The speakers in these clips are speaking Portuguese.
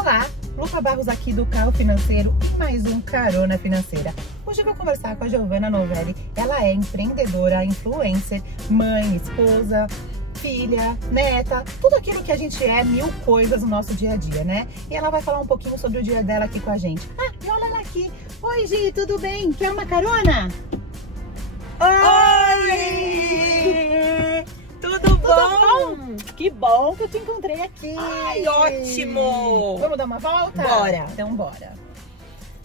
Olá, Luca Barros aqui do Carro Financeiro e mais um Carona Financeira. Hoje eu vou conversar com a Giovanna Novelli. Ela é empreendedora, influencer, mãe, esposa, filha, neta, tudo aquilo que a gente é, mil coisas no nosso dia a dia, né? E ela vai falar um pouquinho sobre o dia dela aqui com a gente. Ah, e olha ela aqui. Oi, Gi, tudo bem? Quer uma carona? Oi! Tudo bom? Que bom que eu te encontrei aqui. Ai, ótimo! Vamos dar uma volta? Bora. Então bora.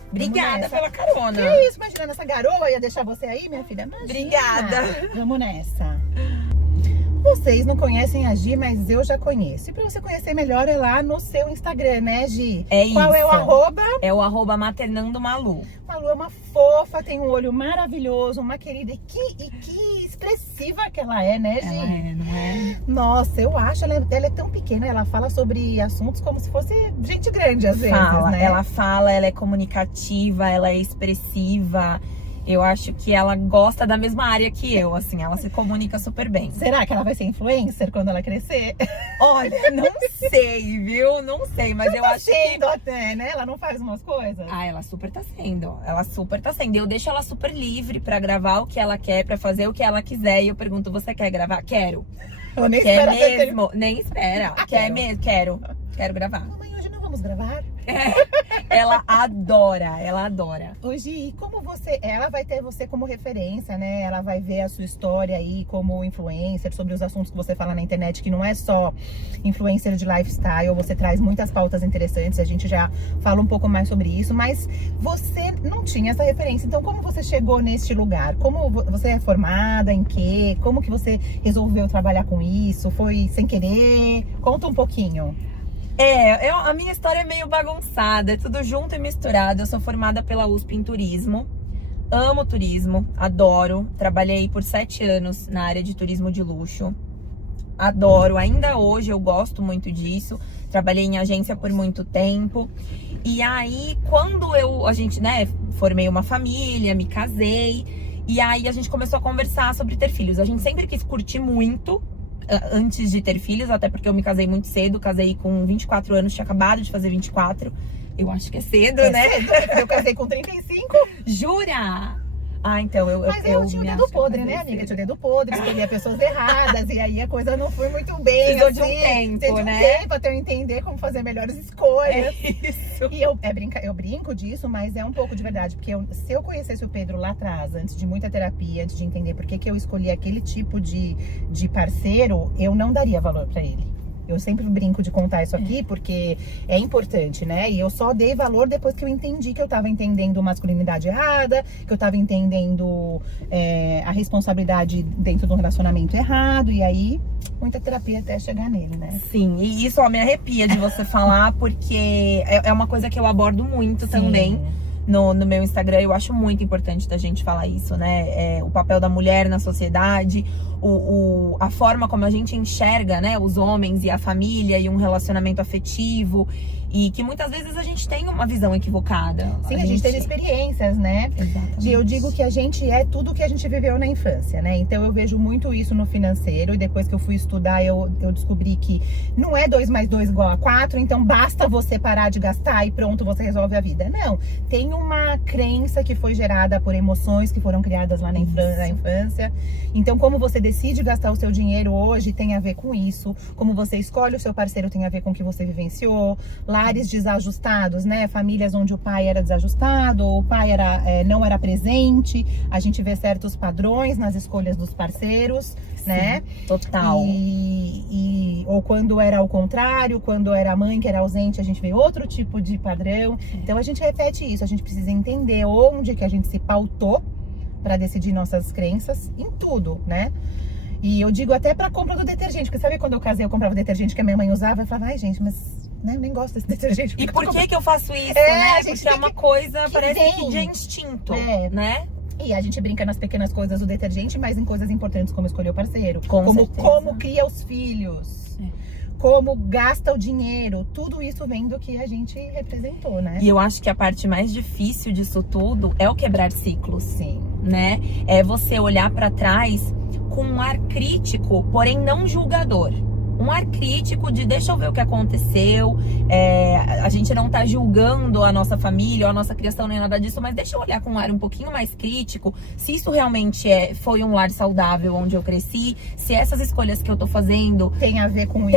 Obrigada pela carona. Que isso, imagina, essa garoa ia deixar você aí, minha filha? Imagina. Obrigada. Vamos nessa. Vocês não conhecem a Gi, mas eu já conheço. E pra você conhecer melhor é lá no seu Instagram, né, Gi? É isso. Qual é o arroba? É o arroba maternando Malu. Malu é uma fofa, tem um olho maravilhoso, uma querida. E que expressiva que ela é, né, Gi? Ela é, não é? Nossa, eu acho, ela é tão pequena, ela fala sobre assuntos como se fosse gente grande, às vezes, né? Ela fala, ela é comunicativa, ela é expressiva. Eu acho que ela gosta da mesma área que eu, assim, ela se comunica super bem. Será que ela vai ser influencer quando ela crescer? Olha, não sei, viu? Não sei, mas eu acho que... até, né? Ela não faz umas coisas? Ah, ela super tá sendo. Ela super tá sendo. Eu deixo ela super livre pra gravar o que ela quer, pra fazer o que ela quiser. E eu pergunto, você quer gravar? Quero. Eu nem Quer espero mesmo? Nem espera. Quer mesmo? Quero. Quero gravar. Mamãe, hoje não vamos gravar? Ela adora, ela adora. Hoje, como você... Ela vai ter você como referência, né? Ela vai ver a sua história aí como influencer, sobre os assuntos que você fala na internet, que não é só influencer de lifestyle, você traz muitas pautas interessantes, a gente já fala um pouco mais sobre isso, mas você não tinha essa referência, então como você chegou neste lugar? Como você é formada, em quê? Como que você resolveu trabalhar com isso? Foi sem querer? Conta um pouquinho. A minha história é meio bagunçada, é tudo junto e misturado. Eu sou formada pela USP em turismo, amo turismo, adoro. Trabalhei por 7 anos na área de turismo de luxo, adoro. Ainda hoje eu gosto muito disso. Trabalhei em agência por muito tempo. E aí, quando a gente, né, formei uma família, me casei. E aí a gente começou a conversar sobre ter filhos. A gente sempre quis curtir muito antes de ter filhos, até porque eu me casei muito cedo, casei com 24 anos, tinha acabado de fazer 24. Eu acho que é cedo, né? Cedo. Eu casei com 35. Jura? Ah, então Mas eu tinha o dedo podre, né, amiga? Tinha o dedo podre, escolhia pessoas erradas, e aí a coisa não foi muito bem. Precisou de um tempo, precisou de um né? tempo até eu entender como fazer melhores escolhas. É isso. E eu brinco disso, mas é um pouco de verdade, porque se eu conhecesse o Pedro lá atrás, antes de muita terapia, antes de entender por que eu escolhi aquele tipo de parceiro, eu não daria valor pra ele. Eu sempre brinco de contar isso aqui porque é importante, né? E eu só dei valor depois que eu entendi que eu tava entendendo masculinidade errada, que eu tava entendendo a responsabilidade dentro do relacionamento errado. E aí, muita terapia até chegar nele, né? Sim, e isso me arrepia de você falar, porque é uma coisa que eu abordo muito também no meu Instagram. Eu acho muito importante da gente falar isso, né? O papel da mulher na sociedade, a forma como a gente enxerga, né, os homens e a família e um relacionamento afetivo, e que muitas vezes a gente tem uma visão equivocada. Sim, a gente teve experiências, né? Exatamente. Eu digo que a gente é tudo que a gente viveu na infância, né? Então eu vejo muito isso no financeiro, e depois que eu fui estudar, eu descobri que não é 2 mais 2 igual a 4, então basta você parar de gastar e pronto, você resolve a vida. Não, tem uma crença que foi gerada por emoções que foram criadas lá na infância. Então como você decide gastar o seu dinheiro hoje tem a ver com isso, como você escolhe o seu parceiro tem a ver com o que você vivenciou. Lares desajustados, né? Famílias onde o pai era desajustado, o pai não era presente. A gente vê certos padrões nas escolhas dos parceiros, sim, né? Total. Ou quando era ao contrário, quando era a mãe que era ausente, a gente vê outro tipo de padrão. Então a gente repete isso, a gente precisa entender onde que a gente se pautou para decidir nossas crenças em tudo, né? E eu digo até pra compra do detergente, porque sabe quando eu casei, eu comprava detergente que a minha mãe usava, eu falava, ai gente, mas né, eu nem gosto desse detergente. E por que eu faço isso, né? Porque é uma coisa, parece vem que de instinto, né? E a gente brinca nas pequenas coisas do detergente, mas em coisas importantes, como escolher o parceiro, como cria os filhos, como gasta o dinheiro, tudo isso vem do que a gente representou, né? E eu acho que a parte mais difícil disso tudo é o quebrar ciclos, sim, né? É você olhar pra trás com um ar crítico, porém não julgador. Um ar crítico de deixa eu ver o que aconteceu, a gente não tá julgando a nossa família ou a nossa criação nem nada disso, mas deixa eu olhar com um olhar um pouquinho mais crítico, se isso realmente foi um lar saudável onde eu cresci, se essas escolhas que eu tô fazendo tem a ver com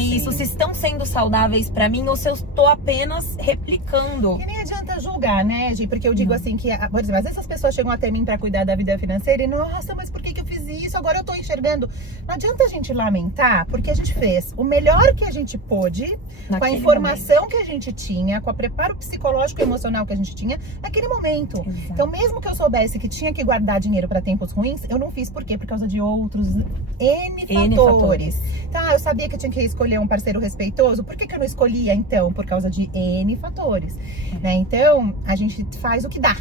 isso, se estão sendo saudáveis pra mim ou se eu tô apenas replicando. E nem adianta julgar, né, Gi? Porque eu digo assim que, por exemplo, às vezes as pessoas chegam até mim pra cuidar da vida financeira e, nossa, mas por que eu fiz isso? Agora eu tô enxergando. Não adianta a gente lamentar, porque a gente fez o melhor que a gente pôde, com a informação que a gente tinha, com o preparo psicológico e emocional que a gente tinha naquele momento. Exato. Então, mesmo que eu soubesse que tinha que guardar dinheiro pra tempos ruins, eu não fiz. Por quê? Por causa de outros N fatores. Tá, eu sabia que eu tinha que escolher um parceiro respeitoso. Por que eu não escolhia, então? Por causa de N fatores. Né? Então, a gente faz o que dá.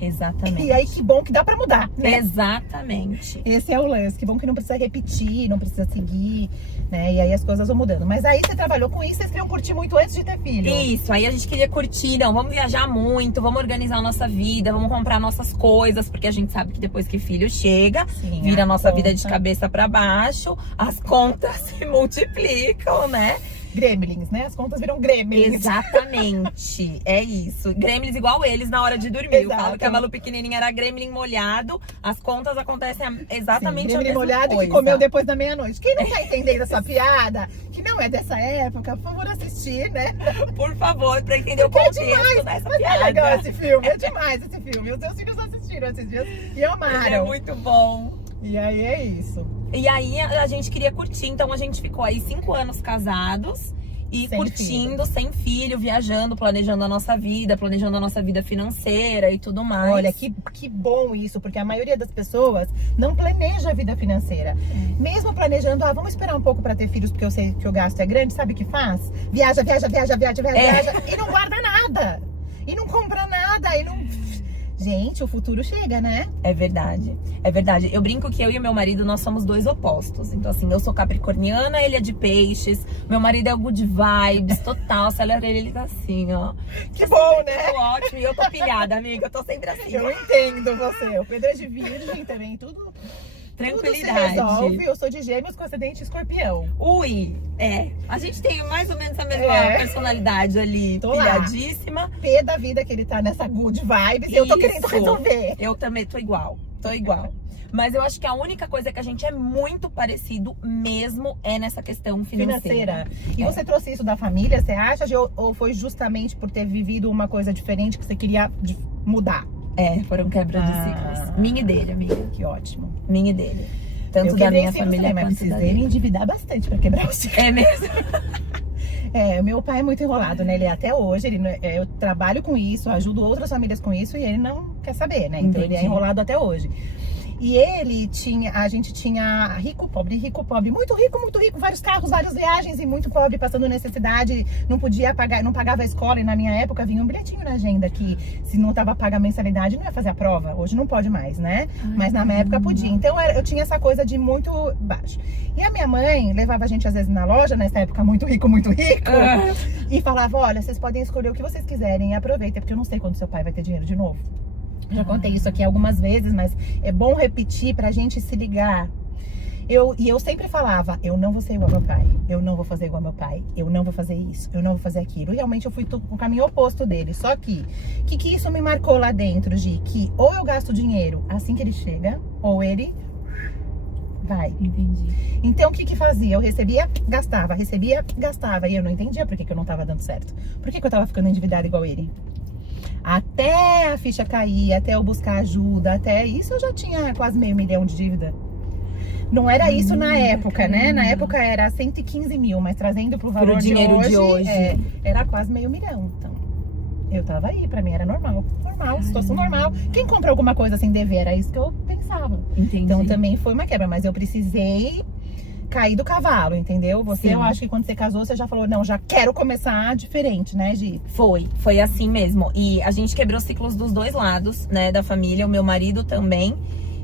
Exatamente. E aí, que bom que dá pra mudar, né? Exatamente. Esse é o lance. Que bom que não precisa repetir, não precisa seguir, né? E aí as coisas vão mudando. Mas aí você trabalhou com isso, vocês queriam curtir muito antes de ter filho. Isso, aí a gente queria curtir, não, vamos viajar muito, vamos organizar a nossa vida, vamos comprar nossas coisas, porque a gente sabe que depois que filho chega, Sim, vira a nossa vida de cabeça pra baixo, as contas se multiplicam, né? Gremlins, né? As contas viram gremlins. Exatamente, é isso. Gremlins igual eles na hora de dormir. Exato. Eu falo que a Malu pequenininha era gremlin molhado, as contas acontecem exatamente a gremlin mesma molhado coisa. que comeu depois da meia-noite. Quem não tá entendendo essa piada, que não é dessa época, por favor, assistir, né? Por favor, pra entender o Porque contexto dessa Mas piada. é legal esse filme, é demais esse filme. Os seus filhos assistiram esses dias e amaram. Ele é muito bom. E aí é isso. E aí a gente queria curtir, então a gente ficou aí 5 anos casados e Sem curtindo, sem filho, viajando, planejando a nossa vida financeira e tudo mais. Olha, que bom isso, porque a maioria das pessoas não planeja a vida financeira. Mesmo planejando, vamos esperar um pouco pra ter filhos, porque eu sei que o gasto é grande, sabe o que faz? Viaja e não guarda nada. E não compra nada, e não... Gente, o futuro chega, né? É verdade, é verdade. Eu brinco que eu e meu marido, nós somos 2 opostos. Então assim, eu sou capricorniana, ele é de peixes. Meu marido é o good vibes, total. Se olha pra ele tá assim, ó. Que bom, né? Tudo ótimo. E eu tô pilhada, amiga. Eu tô sempre assim. Eu entendo você. O Pedro é de virgem também, tudo... Tranquilidade. Tudo se resolve. Eu sou de gêmeos com acidente escorpião. Ui, a gente tem mais ou menos a mesma personalidade ali, Tô lá. pilhadíssima. Pé da vida que ele tá nessa good vibes e eu tô querendo Isso. resolver. Eu também tô igual. Mas eu acho que a única coisa que a gente é muito parecido mesmo é nessa questão financeira. E você trouxe isso da família, você acha? Ou foi justamente por ter vivido uma coisa diferente que você queria mudar? Foram quebras de ciclos. Minha e dele, amiga. Que ótimo. Minha e dele. Tanto da minha família mas quanto da precisei me dele. endividar bastante pra quebrar o ciclo. É mesmo? Meu pai é muito enrolado, né? Ele até hoje, eu trabalho com isso, ajudo outras famílias com isso e ele não quer saber, né? Então ele é enrolado até hoje. E a gente tinha rico, pobre, muito rico, vários carros, várias viagens e muito pobre, passando necessidade, não podia pagar, não pagava a escola e na minha época vinha um bilhetinho na agenda que se não tava paga a mensalidade não ia fazer a prova, hoje não pode mais, né? Mas na minha época podia, então eu tinha essa coisa de muito baixo. E a minha mãe levava a gente às vezes na loja, nessa época muito rico, e falava, olha, vocês podem escolher o que vocês quiserem e aproveita, porque eu não sei quando seu pai vai ter dinheiro de novo. Já contei isso aqui algumas vezes, mas é bom repetir pra gente se ligar. E eu sempre falava, eu não vou ser igual ao meu pai, eu não vou fazer igual ao meu pai, eu não vou fazer isso, eu não vou fazer aquilo. E realmente eu fui no caminho oposto dele. Só que isso me marcou lá dentro, de que ou eu gasto dinheiro assim que ele chega, ou ele vai. Entendi. Então o que fazia? Eu recebia, gastava. E eu não entendia por que eu não tava dando certo. Por que eu tava ficando endividada igual ele? Até a ficha cair, até eu buscar ajuda, até isso eu já tinha quase meio milhão de dívida. Não era isso na época, né? Na época era 115 mil, mas trazendo pro valor dinheiro de hoje. Era quase meio milhão. Então, eu tava aí, pra mim era normal, situação normal. Quem compra alguma coisa sem dever, era isso que eu pensava. Entendi. Então também foi uma quebra, mas eu precisei cair do cavalo, entendeu? Você, Sim. Eu acho que quando você casou, você já falou, não, já quero começar diferente, né, Gi? Foi assim mesmo. E a gente quebrou ciclos dos 2 lados, né, da família, o meu marido também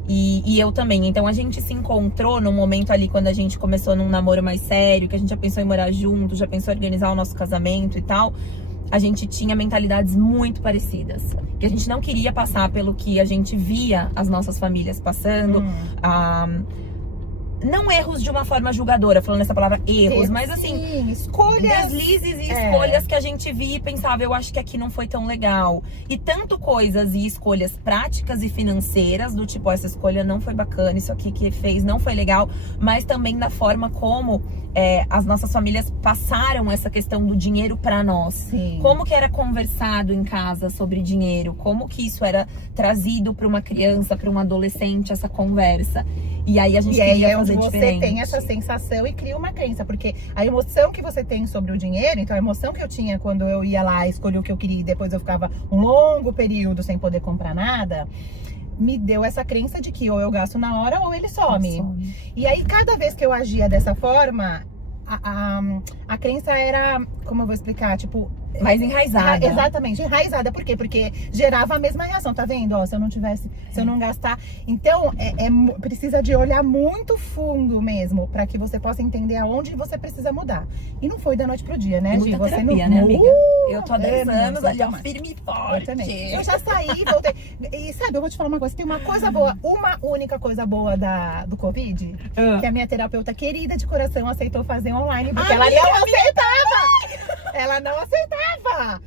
e eu também. Então a gente se encontrou num momento ali quando a gente começou num namoro mais sério, que a gente já pensou em morar junto, já pensou em organizar o nosso casamento e tal. A gente tinha mentalidades muito parecidas. Que a gente não queria passar pelo que a gente via as nossas famílias passando. não erros de uma forma julgadora, falando essa palavra erros, mas assim, escolhas, deslizes e escolhas que a gente via e pensava, eu acho que aqui não foi tão legal. E tanto coisas e escolhas práticas e financeiras, do tipo, essa escolha não foi bacana, isso aqui que fez não foi legal, mas também da forma como as nossas famílias passaram essa questão do dinheiro pra nós. Sim. Como que era conversado em casa sobre dinheiro, como que isso era trazido pra uma criança, pra um adolescente, essa conversa. E aí a gente queria fazer diferente. Você tem essa sensação e cria uma crença, porque a emoção que você tem sobre o dinheiro, então a emoção que eu tinha quando eu ia lá, escolhi o que eu queria e depois eu ficava um longo período sem poder comprar nada, me deu essa crença de que ou eu gasto na hora ou ele some. E aí cada vez que eu agia dessa forma, a crença era, como eu vou explicar, tipo... mais enraizada. Exatamente, enraizada. Por quê? Porque gerava a mesma reação, tá vendo? Ó, se eu não tivesse, se eu não gastar. Então, precisa de olhar muito fundo mesmo, pra que você possa entender aonde você precisa mudar. E não foi da noite pro dia, né, Gi? Muita Você terapia, não... né, amiga? Eu tô há 10 anos ali, ó, firme e forte. Eu também. Eu já saí, voltei. E sabe, eu vou te falar uma coisa, tem uma coisa boa, uma única coisa boa do Covid, que a minha terapeuta querida de coração aceitou fazer online, porque ela não aceitava! Ela não aceitava!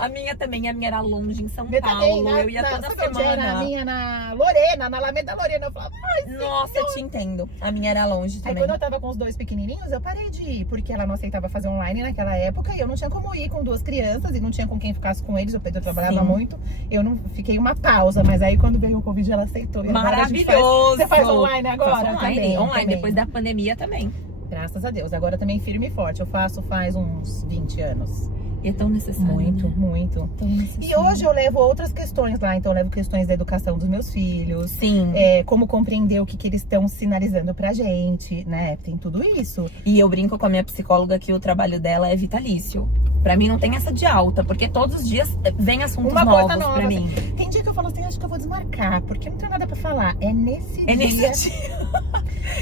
A minha também, a minha era longe em São Eu Paulo, também, eu ia toda sabe onde era? semana. A minha na Lorena, na Alameda da Lorena. Eu falava, ai, nossa, eu te entendo. A minha era longe Aí também. quando eu tava com os dois pequenininhos, eu parei de ir, porque ela não aceitava fazer online naquela época e eu não tinha como ir com duas crianças e não tinha com quem ficasse com eles. O Pedro trabalhava muito, eu não fiquei uma pausa, mas aí quando veio o Covid ela aceitou. E maravilhoso! Você faz online agora? Online, também. Depois da pandemia também. Graças a Deus, agora também firme e forte. Eu faço faz uns 20 anos. E é tão necessário. Muito, né? muito. Tão necessário. E hoje eu levo outras questões lá, então eu levo questões da educação dos meus filhos. Sim. Como compreender o que eles estão sinalizando pra gente, né? Tem tudo isso. E eu brinco com a minha psicóloga que o trabalho dela é vitalício. Pra mim não tem essa de alta, porque todos os dias vem assuntos novos pra mim. Assim. Tem dia que eu falo assim, acho que eu vou desmarcar, porque não tem nada pra falar. É nesse dia. Nesse dia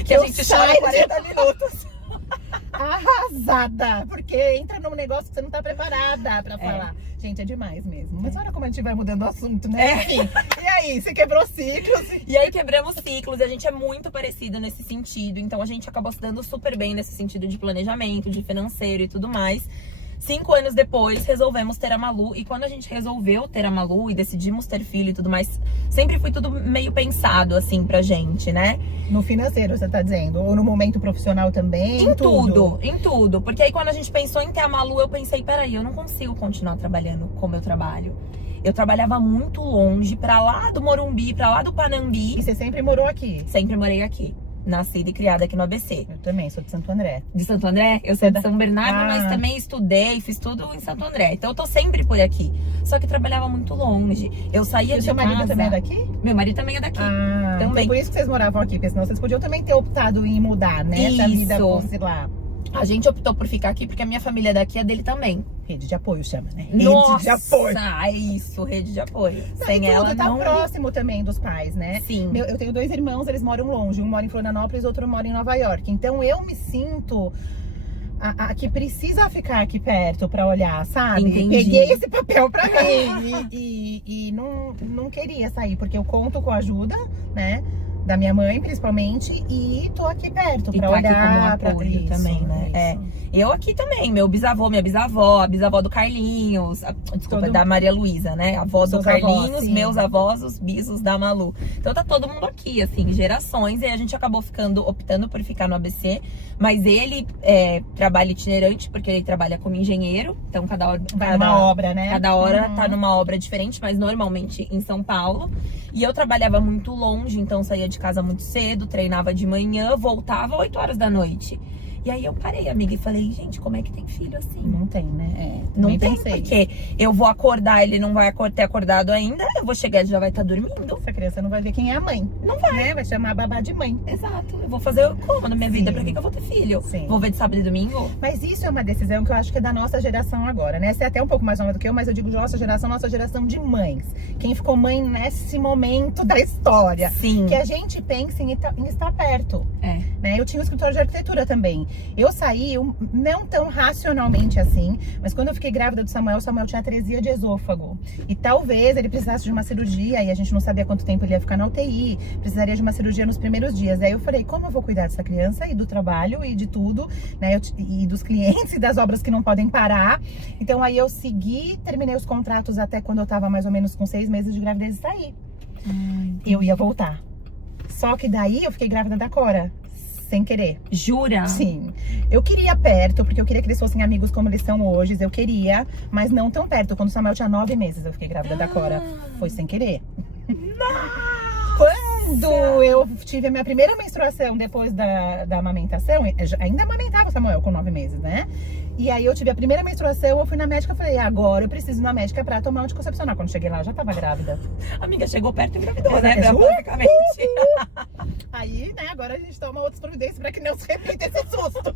que a gente chora 40 minutos. Arrasada, porque entra num negócio que você não tá preparada pra falar. Gente, é demais mesmo. Mas olha como a gente vai mudando o assunto, né? Enfim, e aí, você quebrou ciclos? E aí quebramos ciclos, e a gente é muito parecido nesse sentido. Então a gente acabou se dando super bem nesse sentido de planejamento, de financeiro e tudo mais. 5 anos depois, resolvemos ter a Malu. E quando a gente resolveu ter a Malu e decidimos ter filho e tudo mais, sempre foi tudo meio pensado, assim, pra gente, né? No financeiro, você tá dizendo? Ou no momento profissional também? Em tudo. Porque aí quando a gente pensou em ter a Malu, eu pensei, peraí, eu não consigo continuar trabalhando como eu trabalho. Eu trabalhava muito longe, pra lá do Morumbi, pra lá do Panambi. E você sempre morou aqui? Sempre morei aqui. Nascida e criada aqui no ABC. Eu também, sou de Santo André. De Santo André? Eu sou de São Bernardo, mas também estudei, fiz tudo em Santo André. Então eu tô sempre por aqui. Só que trabalhava muito longe. Eu saía de casa... E seu marido também é daqui? Meu marido também é daqui. Também. Então por isso que vocês moravam aqui, porque senão vocês podiam também ter optado em mudar, né? Isso. Se a vida fosse lá. A gente optou por ficar aqui porque a minha família daqui é dele também. Rede de apoio chama, né? Rede Nossa, de apoio. É isso, rede de apoio. Não, sem ela tá não... próximo também dos pais, né? Sim. Eu tenho 2 irmãos, eles moram longe. Um mora em Florianópolis, outro mora em Nova York. Então eu me sinto que precisa ficar aqui perto pra olhar, sabe? Entendi. Peguei esse papel pra mim e não queria sair, porque eu conto com a ajuda, né? Da minha mãe, principalmente, e tô aqui perto pra olhar, aqui como apoio isso, também, né? Eu aqui também, meu bisavô, minha bisavó, a bisavó do Carlinhos, desculpa, da Maria Luísa, né? A avó do Carlinhos, avós, meus avós, os bisos da Malu. Então tá todo mundo aqui, assim, gerações, e a gente acabou optando por ficar no ABC, mas ele trabalha itinerante, porque ele trabalha como engenheiro, então cada hora... Vai numa obra, né? Cada hora tá numa obra diferente, mas normalmente em São Paulo. E eu trabalhava muito longe, então saía de casa muito cedo, treinava de manhã, voltava 8 horas da noite. E aí eu parei, amiga, e falei, gente, como é que tem filho assim? Não tem, né? Não tem, porque eu vou acordar, ele não vai ter acordado ainda, eu vou chegar, ele já vai estar dormindo. Essa criança não vai ver quem é a mãe. Não vai. Né? Vai chamar a babá de mãe. Exato. Eu vou fazer como na minha vida? Pra que eu vou ter filho? Sim. Vou ver de sábado e domingo? Mas isso é uma decisão que eu acho que é da nossa geração agora, né? Você é até um pouco mais nova do que eu, mas eu digo de nossa geração de mães. Quem ficou mãe nesse momento da história. Sim. Que a gente pensa em estar perto. É. Né? Eu tinha um escritório de arquitetura também. Eu saí, não tão racionalmente assim, mas quando eu fiquei grávida do Samuel, o Samuel tinha atresia de esôfago. E talvez ele precisasse de uma cirurgia, e a gente não sabia quanto tempo ele ia ficar na UTI, precisaria de uma cirurgia nos primeiros dias. Daí eu falei, como eu vou cuidar dessa criança e do trabalho e de tudo, né? E dos clientes e das obras que não podem parar. Então aí eu segui, terminei os contratos até quando eu tava mais ou menos com 6 meses de gravidez e saí. Eu ia voltar. Só que daí eu fiquei grávida da Cora, sem querer. Jura? Sim. Eu queria perto, porque eu queria que eles fossem amigos como eles são hoje. Eu queria, mas não tão perto. Quando o Samuel tinha 9 meses, eu fiquei grávida da Cora. Foi sem querer. Quando eu tive a minha primeira menstruação depois da amamentação, ainda amamentava o Samuel com 9 meses, né? E aí eu tive a primeira menstruação, eu fui na médica e falei, agora eu preciso ir na médica pra tomar anticoncepcional. Quando cheguei lá, eu já tava grávida. Amiga, chegou perto e engravidou, né? Exato. Basicamente. Aí, né, agora a gente toma outras providências pra que não se repita esse susto.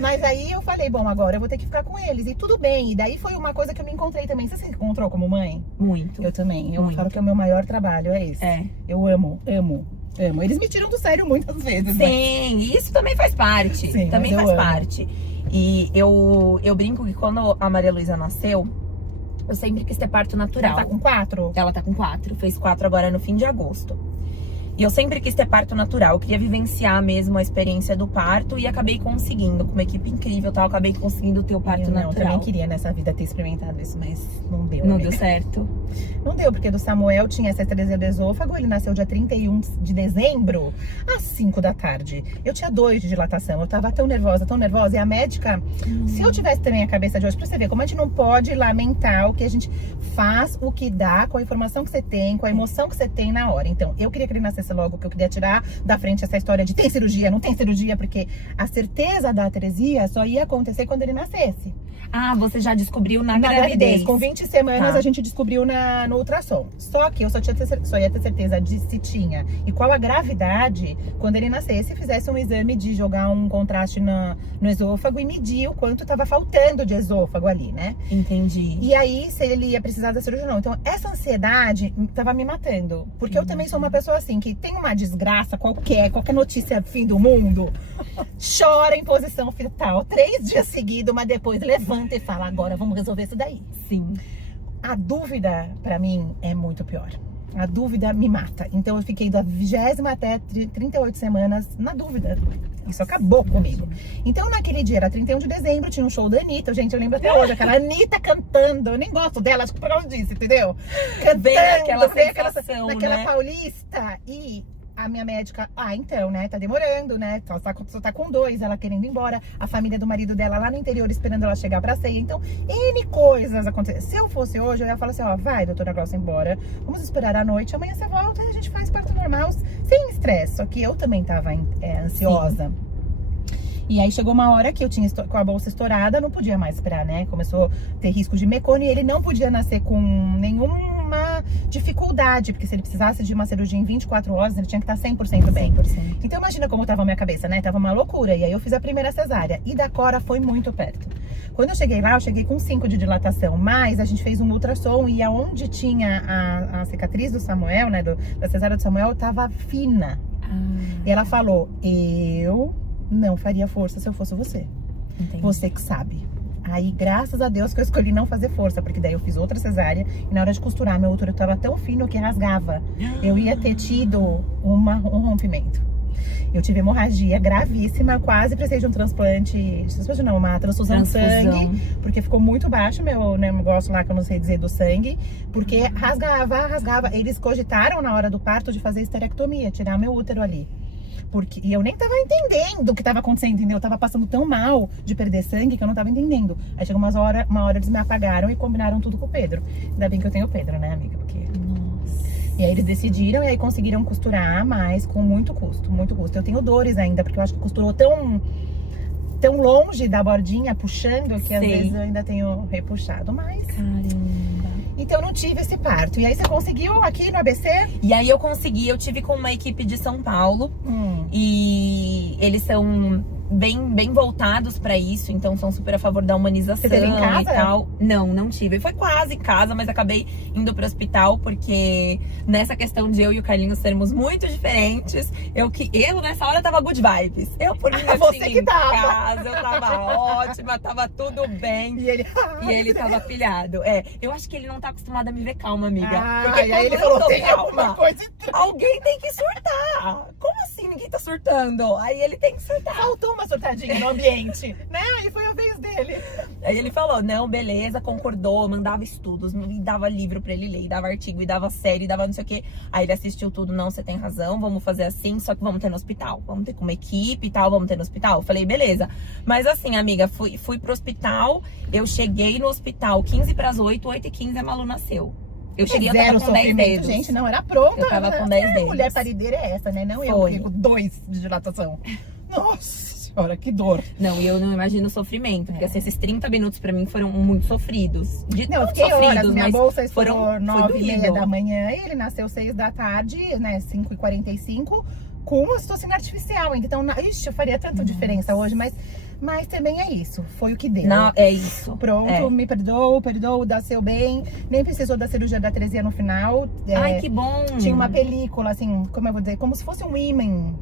Mas aí eu falei, bom, agora eu vou ter que ficar com eles. E tudo bem. E daí foi uma coisa que eu me encontrei também. Você se encontrou como mãe? Muito. Eu também. Eu Muito. falo que é o meu maior trabalho, é esse. É. Eu amo. Eles me tiram do sério muitas vezes. Sim, isso também faz parte. Sim, também mas faz eu amo. parte. E eu brinco que quando a Maria Luísa nasceu, eu sempre quis ter parto natural. Ela tá com 4? Ela tá com 4. Fez 4 agora no fim de agosto. E eu sempre quis ter parto natural. Eu queria vivenciar mesmo a experiência do parto e acabei conseguindo. Com uma equipe incrível, tal, acabei conseguindo ter o parto Eu natural. também queria nessa vida ter experimentado isso, mas não deu. Não amiga. deu certo. Não deu, porque do Samuel tinha essa atresia do esôfago, ele nasceu dia 31 de dezembro, às 5 da tarde. Eu tinha 2 de dilatação, eu tava tão nervosa, e a médica, se eu tivesse também a cabeça de hoje, pra você ver como a gente não pode lamentar o que a gente faz, o que dá, com a informação que você tem, com a emoção que você tem na hora. Então, eu queria que ele nascesse logo, que eu queria tirar da frente essa história de tem cirurgia, não tem cirurgia, porque a certeza da atresia só ia acontecer quando ele nascesse. Ah, você já descobriu na Na gravidez. Com 20 semanas Tá. a gente descobriu no ultrassom. Só que eu só ia ter certeza de se tinha e qual a gravidade quando ele nascesse e fizesse um exame de jogar um contraste no esôfago e medir o quanto tava faltando de esôfago ali, né? Entendi. E aí, se ele ia precisar da cirurgia ou não. Então, essa ansiedade tava me matando. Porque eu também sou uma pessoa assim, que tem uma desgraça qualquer notícia fim do mundo, chora em posição fetal 3 dias seguidos, mas depois levanta e fala, agora vamos resolver isso daí. Sim. A dúvida, pra mim, é muito pior. A dúvida me mata. Então eu fiquei da 20ª até 38 semanas na dúvida. Isso acabou comigo. Então naquele dia, era 31 de dezembro, tinha um show da Anitta. Gente, eu lembro até hoje, aquela Anitta cantando. Eu nem gosto dela, acho que por causa disso, entendeu? Cantando, Veio aquela veio sensação, naquela né? Paulista. E a minha médica, então, né, tá demorando, né, só tá com 2, ela querendo ir embora, a família do marido dela lá no interior esperando ela chegar pra ceia, então, N coisas aconteceram. Se eu fosse hoje, eu ia falar assim, ó, vai, doutora Glaucia, embora, vamos esperar a noite, amanhã você volta e a gente faz parto normal, sem estresse, só que eu também tava ansiosa. Sim. E aí chegou uma hora que eu tinha com a bolsa estourada, não podia mais esperar, né? Começou a ter risco de mecônio e ele não podia nascer com nenhuma dificuldade, porque se ele precisasse de uma cirurgia em 24 horas, ele tinha que estar 100% bem. 100%. Então imagina como tava a minha cabeça, né? Tava uma loucura. E aí eu fiz a primeira cesárea. E da Cora foi muito perto. Quando eu cheguei lá, eu cheguei com 5 de dilatação, mas a gente fez um ultrassom e aonde tinha a cicatriz do Samuel, né? Da cesárea do Samuel, tava fina. E ela falou, eu não faria força se eu fosse você. Entendi. Você que sabe. Aí, graças a Deus que eu escolhi não fazer força, porque daí eu fiz outra cesárea e na hora de costurar, meu útero tava tão fino que rasgava. Eu ia ter tido um rompimento. Eu tive hemorragia gravíssima, quase precisei de um transplante, não, uma transfusão de sangue, porque ficou muito baixo meu negócio lá, que eu não sei dizer, do sangue, porque rasgava. Eles cogitaram na hora do parto de fazer esterectomia, tirar meu útero ali. E eu nem tava entendendo o que tava acontecendo, entendeu? Eu tava passando tão mal de perder sangue que eu não tava entendendo. Aí chegou uma hora eles me apagaram e combinaram tudo com o Pedro. Ainda bem que eu tenho o Pedro, né, amiga? Porque... Nossa. E aí eles decidiram e aí conseguiram costurar, mas com muito custo, muito custo. Eu tenho dores ainda, porque eu acho que costurou tão longe da bordinha, puxando, que às vezes eu ainda tenho repuxado, mas... Caramba. Então eu não tive esse parto. E aí você conseguiu aqui no ABC? E aí eu consegui, eu tive com uma equipe de São Paulo. E eles são bem voltados pra isso, então são super a favor da humanização. Você teve em casa? E tal. Não tive. Foi quase em casa, mas acabei indo pro hospital, porque nessa questão de eu e o Carlinhos sermos muito diferentes, eu nessa hora tava good vibes. Eu por mim, eu você tinha que em tava. casa, eu tava ótima, tava tudo bem. E ele tava pilhado. Eu acho que ele não tá acostumado a me ver calma, amiga. E aí ele falou, tem alguma coisa estranha. Alguém tem que surtar. Como assim ninguém tá surtando? Aí ele tem que surtar. Faltou uma surtadinha no ambiente, né? Aí foi a vez dele. Aí ele falou, não, beleza, concordou, mandava estudos, me dava livro pra ele ler, dava artigo, e dava série, dava não sei o quê. Aí ele assistiu tudo, não, você tem razão, vamos fazer assim, só que vamos ter no hospital. Vamos ter com uma equipe e tal, vamos ter no hospital. Eu falei, beleza. Mas assim, amiga, fui pro hospital, eu cheguei no hospital 15 pras 8, 8h15 a Malu nasceu. Eu cheguei, eu tava com 10 dedos. Gente, não era pronta. Eu tava com 10 dedos. Mulher parideira é essa, né? Não eu, com 2 de dilatação. Nossa senhora, que dor. Não, e eu não imagino o sofrimento, porque assim, esses 30 minutos pra mim foram muito sofridos. Não, eu fiquei horas, minha bolsa foram estourou 9h30 da manhã, e ele nasceu 6 da tarde, né, 5h45, com ocitocina artificial. Então, ixi, eu faria tanta diferença hoje, mas também é isso, foi o que deu. Não, é isso. Pronto, me perdoou, nasceu bem, nem precisou da cirurgia da tresia no final. Ai, que bom! Tinha uma película, assim, como eu vou dizer, como se fosse um ímã.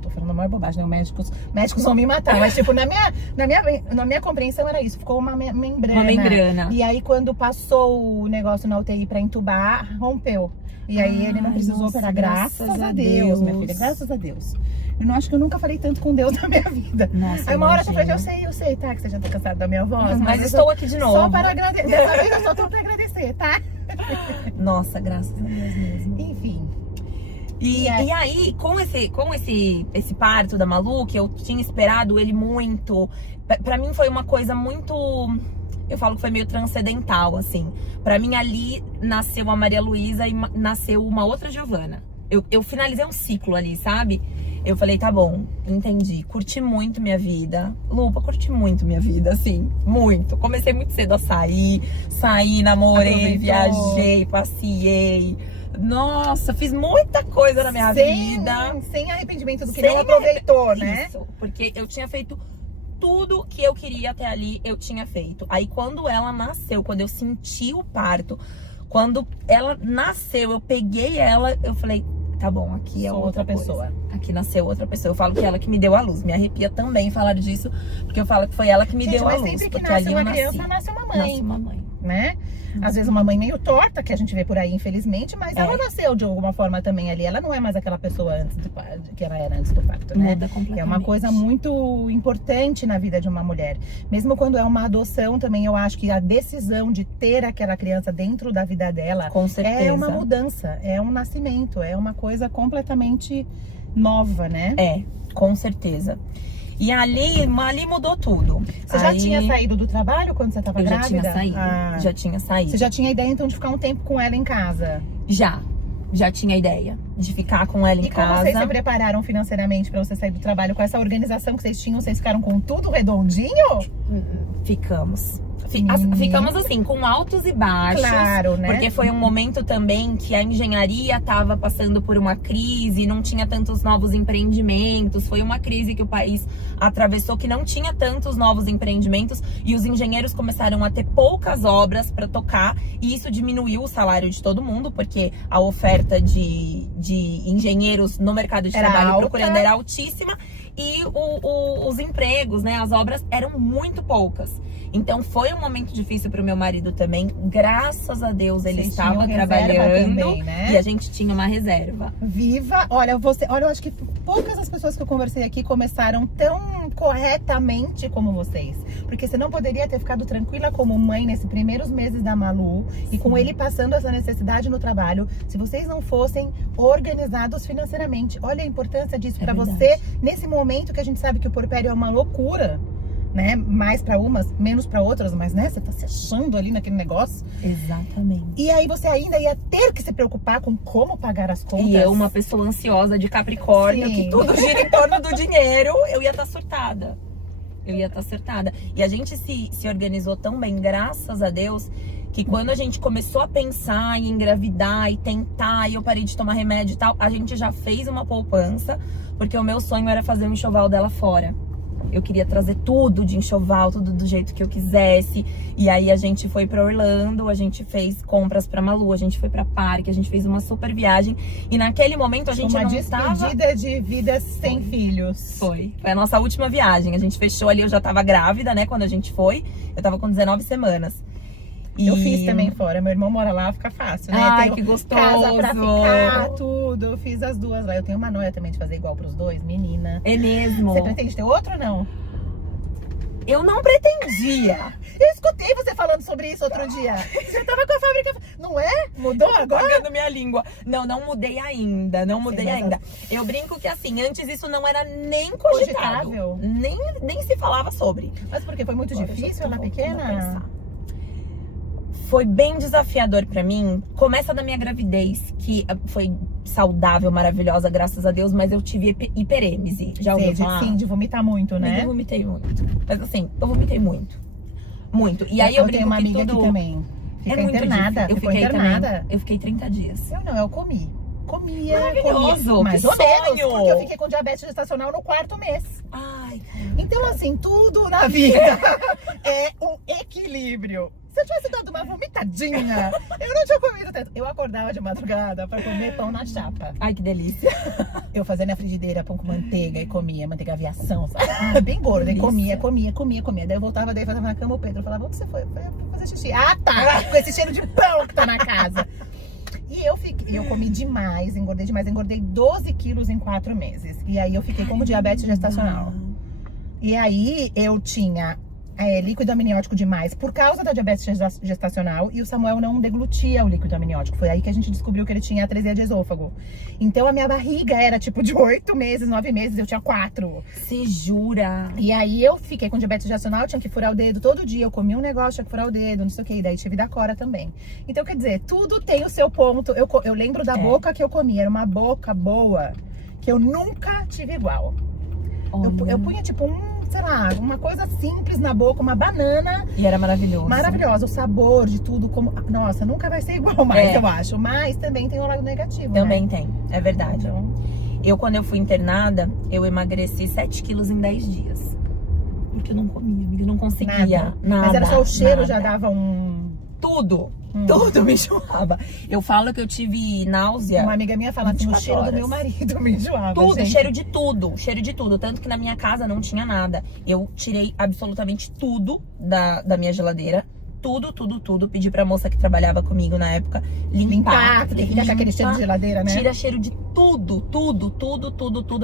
Tô falando a maior bobagem, né? Médicos vão me matar, mas tipo, na minha compreensão era isso, ficou uma membrana. Uma membrana. E aí quando passou o negócio na UTI pra entubar, rompeu. E aí ele não precisou operar, graças a Deus, minha filha, graças a Deus. Eu não acho que eu nunca falei tanto com Deus na minha vida. Nossa, aí uma hora eu falei, eu sei, tá? Que você já tá cansado da minha voz. Mas estou aqui de novo. Só para agradecer. Dessa vez eu só tô pra agradecer, tá? Nossa, graças a Deus mesmo. Enfim. E aí, com esse parto da Malu, que eu tinha esperado ele muito, pra mim foi uma coisa muito, eu falo que foi meio transcendental, assim. Pra mim ali nasceu a Maria Luísa e nasceu uma outra Giovana. Eu finalizei um ciclo ali, sabe? Eu falei, tá bom, entendi. Curti muito minha vida. Lupa, curti muito minha vida, assim, muito. Comecei muito cedo a saí, namorei, viajei, passeei. Nossa, fiz muita coisa na minha vida. Sem arrependimento do que não aproveitou, né? Isso, porque eu tinha feito tudo que eu queria até ali, eu tinha feito. Aí quando ela nasceu, quando eu senti o parto, quando ela nasceu, eu peguei ela, eu falei, tá bom, aqui é outra pessoa. Aqui nasceu outra pessoa. Eu falo que ela que me deu a luz. Me arrepia também falar disso, porque eu falo que foi ela que me deu a luz. Mas sempre que porque nasce ali uma criança, nasce uma mãe. Nasce uma mãe. Né? Às vezes uma mãe meio torta, que a gente vê por aí, infelizmente, mas ela nasceu de alguma forma também ali. Ela não é mais aquela pessoa que ela era antes do parto, né? Muda completamente. É uma coisa muito importante na vida de uma mulher. Mesmo quando é uma adoção também, eu acho que a decisão de ter aquela criança dentro da vida dela com certeza. É uma mudança, é um nascimento, é uma coisa completamente nova, né? É, com certeza. E ali mudou tudo. Você já tinha saído do trabalho quando você estava grávida? Já tinha saído, já tinha saído. Você já tinha ideia então de ficar um tempo com ela em casa? Já tinha ideia de ficar com ela em casa. E como vocês se prepararam financeiramente pra você sair do trabalho? Com essa organização que vocês tinham, vocês ficaram com tudo redondinho? Ficamos assim, com altos e baixos. Claro, né? Porque foi um momento também que a engenharia estava passando por uma crise, não tinha tantos novos empreendimentos. Foi uma crise que o país atravessou, que não tinha tantos novos empreendimentos. E os engenheiros começaram a ter poucas obras para tocar. E isso diminuiu o salário de todo mundo, porque a oferta de engenheiros no mercado de trabalho procurando era altíssima. E os empregos, né, as obras eram muito poucas. Então foi um momento difícil pro meu marido também. Graças a Deus ele estava trabalhando também, né? E a gente tinha uma reserva. Viva! Olha, eu acho que poucas as pessoas que eu conversei aqui começaram tão corretamente como vocês. Porque você não poderia ter ficado tranquila como mãe nesses primeiros meses da Malu. Sim. E com ele passando essa necessidade no trabalho, se vocês não fossem organizados financeiramente. Olha a importância disso pra você nesse momento que a gente sabe que o puerpério é uma loucura. Né? Mais para umas, menos para outras, mas né? Você tá se achando ali naquele negócio. Exatamente. E aí você ainda ia ter que se preocupar com como pagar as contas. E eu, uma pessoa ansiosa de Capricórnio, que tudo gira em torno do dinheiro, eu ia estar surtada. E a gente se organizou tão bem, graças a Deus, que quando a gente começou a pensar em engravidar e tentar, e eu parei de tomar remédio e tal, a gente já fez uma poupança, porque o meu sonho era fazer um enxoval dela fora. Eu queria trazer tudo de enxoval, tudo do jeito que eu quisesse. E aí a gente foi pra Orlando, a gente fez compras pra Malu, a gente foi pra parque, a gente fez uma super viagem. E naquele momento a gente uma não despedida de vida sem filhos. Foi a nossa última viagem. A gente fechou ali, eu já tava grávida, né, quando a gente foi. Eu tava com 19 semanas. Eu fiz também fora, meu irmão mora lá, fica fácil, né? Ai, Tenho que gostoso. casa pra ficar, tudo. Eu fiz as duas lá. Eu tenho uma noia também de fazer igual pros dois, menina. É mesmo? Você pretende ter outro ou não? Eu não pretendia. Eu escutei você falando sobre isso outro dia. Você tava com a fábrica... Não é? Mudou agora? Pagando minha língua. Não mudei ainda, não mudei Sim, ainda. Eu brinco que assim, antes isso não era nem cogitado. Cogitável. Nem se falava sobre. Mas por quê? Foi muito Agora difícil eu já ela tô voltando a pequena? pensar. Foi bem desafiador pra mim. Começa da minha gravidez, que foi saudável, maravilhosa, graças a Deus, mas eu tive hiperêmese. Já ouviu falar? Sim, de vomitar muito, né? Eu vomitei muito. Mas assim, eu vomitei muito. Muito. E aí eu brinco tenho uma que amiga tudo... aqui também. Fica É muito internada. difícil. Eu Ficou fiquei internada. também. Eu fiquei 30 dias. Eu não, eu comi. Comia, Maravilhoso, comia. Mais que ou menos, sonho. porque eu fiquei com diabetes gestacional no 4º mês. Ai, Então, assim, tudo na vida é um equilíbrio. Se eu tivesse dado uma vomitadinha, eu não tinha comido tanto. Eu acordava de madrugada pra comer pão na chapa. ai, que delícia. Eu fazia na frigideira pão com manteiga e comia, manteiga aviação, sabe? Bem gorda. E comia. Daí eu voltava, daí fazia na cama o Pedro. Eu falava, onde você foi? Eu falei, fui fazer xixi. Ah, tá! Com esse cheiro de pão que tá na casa. E eu comi demais, engordei 12 quilos em 4 meses. E aí eu fiquei como diabetes gestacional. E aí eu tinha líquido amniótico demais por causa da diabetes gestacional e o Samuel não deglutia o líquido amniótico. Foi aí que a gente descobriu que ele tinha atresia de esôfago. Então a minha barriga era tipo de 8 meses, 9 meses, eu tinha 4. Você jura? E aí eu fiquei com diabetes gestacional, tinha que furar o dedo todo dia. Eu comia um negócio, tinha que furar o dedo, não sei o que. E daí tive da Cora também. Então quer dizer, tudo tem o seu ponto. Eu lembro da boca que eu comia, era uma boca boa, que eu nunca tive igual. Eu punha tipo sei lá, uma coisa simples na boca, uma banana. E era maravilhoso. Maravilhosa, o sabor de tudo, como... Nossa, nunca vai ser igual mais, eu acho. Mas também tem um lado negativo, Também né? tem, é verdade. Então... Quando eu fui internada, eu emagreci 7 quilos em 10 dias. Porque eu não comia, amiga, eu não conseguia. Nada. Mas era só o cheiro, já dava um... Tudo me enjoava. Eu falo que eu tive náusea. Uma amiga minha fala assim, o cheiro do meu marido me enjoava, Tudo, gente. cheiro de tudo. Tanto que na minha casa não tinha nada. Eu tirei absolutamente tudo da minha geladeira. Tudo. Pedi pra moça que trabalhava comigo na época limpar. Porque fica com aquele cheiro de geladeira, né? Tira cheiro de tudo.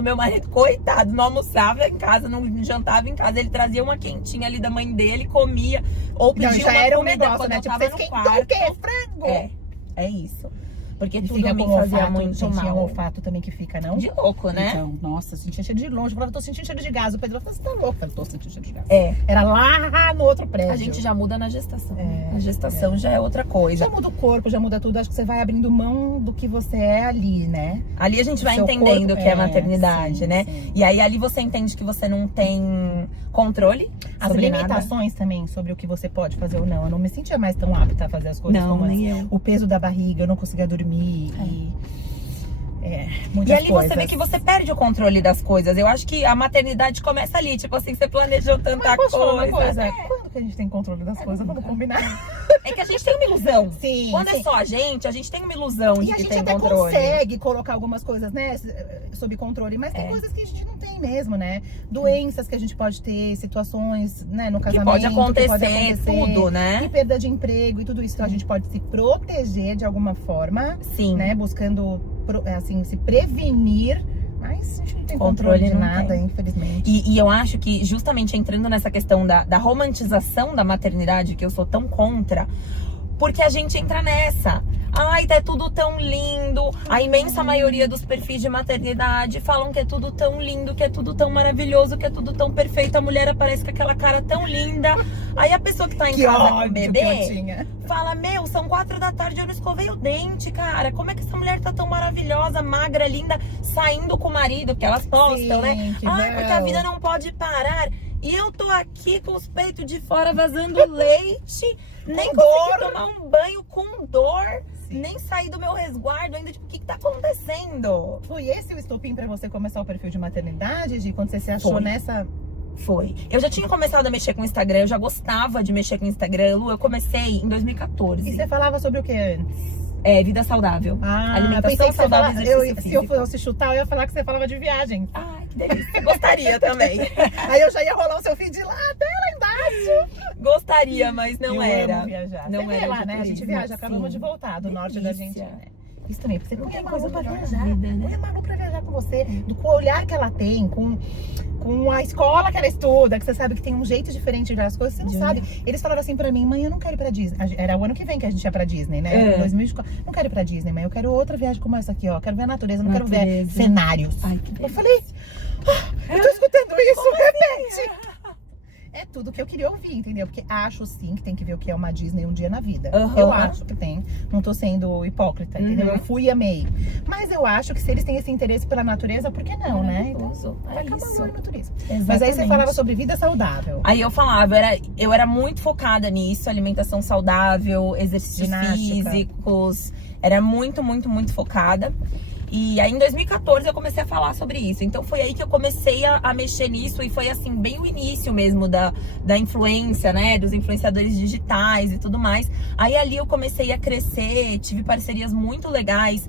Meu marido, coitado, não almoçava em casa, não jantava em casa. Ele trazia uma quentinha ali da mãe dele, comia. Ou pedia já uma era um comida negócio, quando né? eu Tipo, tava você no esquentou quarto. o quê? Frango? É isso. Porque E tudo fica me com fazia olfato, muito gente, tinha um mal. olfato também que fica, não? De louco, né? Então, nossa, sentia cheiro de longe. Eu falava, tô sentindo cheiro de gás. O Pedro falou, você tá louco? Eu falei, tô sentindo cheiro de gás. Era lá no outro prédio. A gente já muda na gestação. A gestação já é outra coisa. Já muda o corpo, já muda tudo. Acho que você vai abrindo mão do que você é ali, né? Ali a gente vai seu entendendo o corpo, que é a maternidade, sim, né? sim. E aí ali você entende que você não tem controle As sobre limitações também sobre o que você pode fazer ou não. Eu não me sentia mais tão apta a fazer as coisas Não, como nem antes. eu. O peso da barriga, eu não conseguia dormir. Muitas E ali coisas. você vê que você perde o controle das coisas. Eu acho que a maternidade começa ali, tipo assim, você planejou tanta Mas posso falar uma coisa. coisa? Quando que a gente tem controle das coisas? Vamos combinar. É que a gente tem uma ilusão. Sim. Quando sim. é só a gente tem uma ilusão de E a que gente tem até controle. consegue colocar algumas coisas, né, sob controle, mas tem coisas que a gente não tem mesmo, né? Doenças que a gente pode ter, situações, né, no casamento. pode acontecer, tudo, né? E perda de emprego e tudo isso. Então a gente pode se proteger de alguma forma, Sim. né? Buscando, assim, se prevenir. Mas a gente não tem controle de nada, infelizmente. E eu acho que justamente entrando nessa questão da romantização da maternidade, que eu sou tão contra, porque a gente entra nessa. Ai, tá tudo tão lindo. A imensa maioria dos perfis de maternidade falam que é tudo tão lindo, que é tudo tão maravilhoso, que é tudo tão perfeito. A mulher aparece com aquela cara tão linda. Aí a pessoa que tá em casa com o bebê fala, meu, são 4 da tarde, eu não escovei o dente, cara. Como é que essa mulher tá tão maravilhosa, magra, linda, saindo com o marido, porque elas postam, né? Ai, porque a vida não pode parar. E eu tô aqui com os peitos de fora vazando leite, nem consegui tomar um banho com dor, nem sair do meu resguardo ainda. Tipo, o que tá acontecendo? Foi esse o estopim pra você começar o perfil de maternidade, Gi? Quando você se achou Foi. nessa Foi. Eu já tinha começado a mexer com o Instagram, eu já gostava de mexer com o Instagram. Lu, eu comecei em 2014. E você falava sobre o que antes? Vida saudável. Alimentação Alimentação saudável, exercício se eu físico. fosse chutar, eu ia falar que você falava de viagem. Ai, que delícia. Gostaria também. Aí eu já ia rolar o seu feed lá até lá embaixo. Gostaria, mas não eu era. Amo viajar. Não você era lá, de né? A gente turismo, viaja, acabamos sim. de voltar do norte da Delícia. Argentina. Isso também, porque você Não põe a tem Malu coisa pra melhor na viajar. vida, né? Põe a Malu pra viajar com você, com o olhar que ela tem, com a escola que ela estuda, que você sabe que tem um jeito diferente de ver as coisas, você não De sabe. Eles falaram assim pra mim, mãe, eu não quero ir pra Disney. Era o ano que vem que a gente ia pra Disney, né? 2024. Não quero ir pra Disney, mãe, eu quero outra viagem como essa aqui, ó. Quero ver a natureza, não quero ver Natureza. cenários. Ai, que delícia. Eu falei, eu tô escutando isso, repete. É tudo que eu queria ouvir, entendeu? Porque acho sim que tem que ver o que é uma Disney um dia na vida. Uhum. Eu acho que tem. Não tô sendo hipócrita, entendeu? Eu fui e amei. Mas eu acho que se eles têm esse interesse pela natureza, por que não, né? Então, vai acabar isso. no turismo. Exatamente. Mas aí você falava sobre vida saudável. Aí eu falava, eu era muito focada nisso, alimentação saudável, exercícios Ginástica. físicos, era muito, muito, muito focada. E aí em 2014 eu comecei a falar sobre isso. Então foi aí que eu comecei a mexer nisso e foi assim, bem o início mesmo da influência, né? Dos influenciadores digitais e tudo mais. Aí ali eu comecei a crescer, tive parcerias muito legais.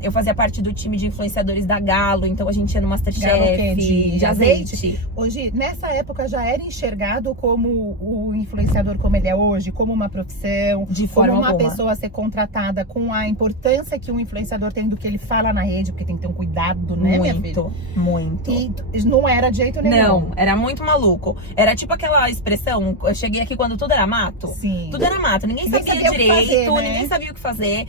Eu fazia parte do time de influenciadores da Galo, então a gente ia no Galo o quê? Masterchef, De azeite? Hoje, nessa época, já era enxergado como o influenciador como ele é hoje, como uma profissão, De como forma uma alguma. pessoa a ser contratada com a importância que um influenciador tem do que ele fala na rede, porque tem que ter um cuidado, né, minha filha? Muito. E não era de jeito nenhum. Não, era muito maluco. Era tipo aquela expressão, eu cheguei aqui quando tudo era mato. Sim. Tudo era mato, ninguém Ninguém sabia sabia o que direito, fazer, né? ninguém sabia o que fazer.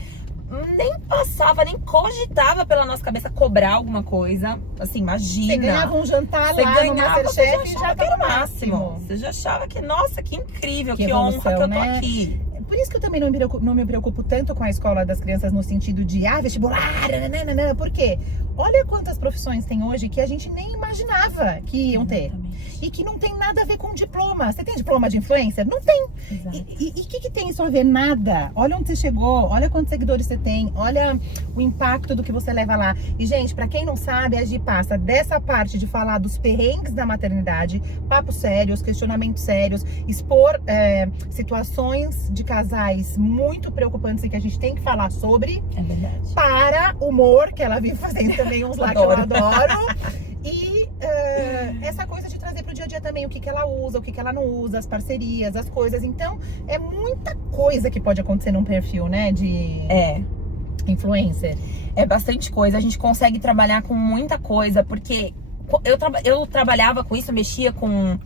Nem passava, nem cogitava pela nossa cabeça cobrar alguma coisa. Assim, imagina. Você ganhava um jantar Você lá no ganhava, Masterchef você e já já achava que era tá o no máximo. máximo. Você já achava que, nossa, que incrível, Que que honra evolução, que eu tô né? aqui. Por isso que eu também não me preocupo tanto com a escola das crianças no sentido de, vestibular, nananana, por quê? Olha quantas profissões tem hoje que a gente nem imaginava que iam ter. Exatamente. E que não tem nada a ver com diploma. Você tem diploma de influencer? Não tem. Exato. E o que tem isso a ver? Nada. Olha onde você chegou, olha quantos seguidores você tem, olha o impacto do que você leva lá. E, gente, pra quem não sabe, a Gi passa dessa parte de falar dos perrengues da maternidade, papos sérios, questionamentos sérios, expor situações de casais muito preocupantes e que a gente tem que falar sobre, É verdade. para humor, que ela vive fazendo também uns lá que eu Adoro. adoro. E essa coisa de trazer pro dia a dia também o que ela usa, o que ela não usa, as parcerias, as coisas. Então, é muita coisa que pode acontecer num perfil, né, de influencer. É bastante coisa. A gente consegue trabalhar com muita coisa, porque eu trabalhava com isso, mexia com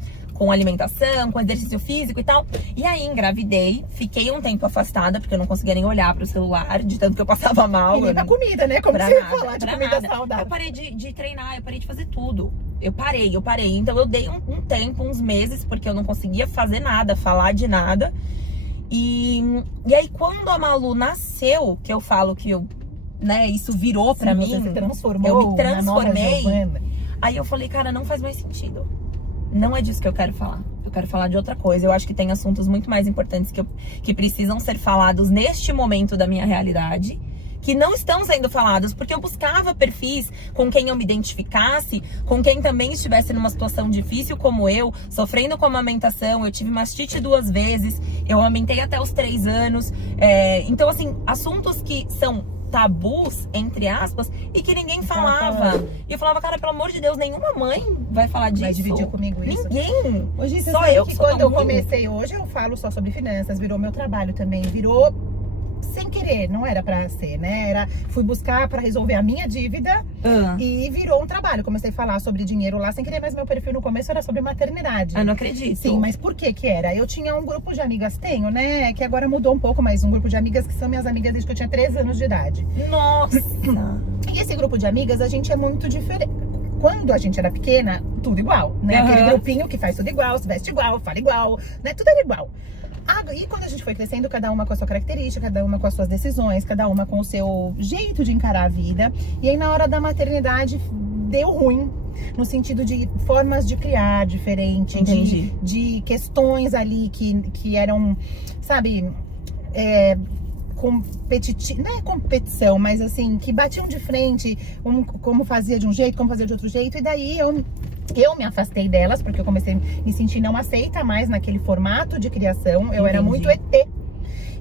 alimentação, com exercício físico e tal. E aí engravidei, fiquei um tempo afastada, porque eu não conseguia nem olhar pro celular, de tanto que eu passava mal. E nem da comida, né? Como Pra você ia nada, falar de pra comida nada. saudável. Eu parei de treinar, eu parei de fazer tudo. Eu parei. Então eu dei um tempo, uns meses, porque eu não conseguia fazer nada, falar de nada. E aí quando a Malu nasceu, que eu falo que isso virou pra mim. Você se transformou, eu me na nova transformei. Giovana. Aí eu falei, cara, não faz mais sentido. Não é disso que eu quero falar. Eu quero falar de outra coisa. Eu acho que tem assuntos muito mais importantes que precisam ser falados neste momento da minha realidade, que não estão sendo falados, porque eu buscava perfis com quem eu me identificasse, com quem também estivesse numa situação difícil como eu, sofrendo com amamentação. Eu tive mastite 2 vezes, eu amamentei até os 3 anos. Então, assim, assuntos que são tabus, entre aspas, e que ninguém falava. E eu falava, cara, pelo amor de Deus, nenhuma mãe vai falar disso. Vai dividir comigo isso. Ninguém. Hoje você Só sabe eu que que sou quando tão eu ruim. comecei hoje, eu falo só sobre finanças, virou meu trabalho também, virou sem querer, não era pra ser, né? Fui buscar pra resolver a minha dívida e virou um trabalho. Comecei a falar sobre dinheiro lá sem querer, mas meu perfil no começo era sobre maternidade. Eu não acredito. Sim, mas por que era? Eu tinha um grupo de amigas, né? Que agora mudou um pouco, mas um grupo de amigas que são minhas amigas desde que eu tinha 13 anos de idade. Nossa! E esse grupo de amigas, a gente é muito diferente. Quando a gente era pequena, tudo igual, né? Uhum. Aquele grupinho que faz tudo igual, se veste igual, fala igual, né? Tudo era igual. E quando a gente foi crescendo, cada uma com a sua característica, cada uma com as suas decisões, cada uma com o seu jeito de encarar a vida. E aí, na hora da maternidade, deu ruim. No sentido de formas de criar diferente, de questões ali que eram, sabe, não é competição, mas assim, que batiam de frente, como fazia de um jeito, como fazia de outro jeito. E daí eu Eu me afastei delas, porque eu comecei a me sentir não aceita mais naquele formato de criação. Eu era muito ET.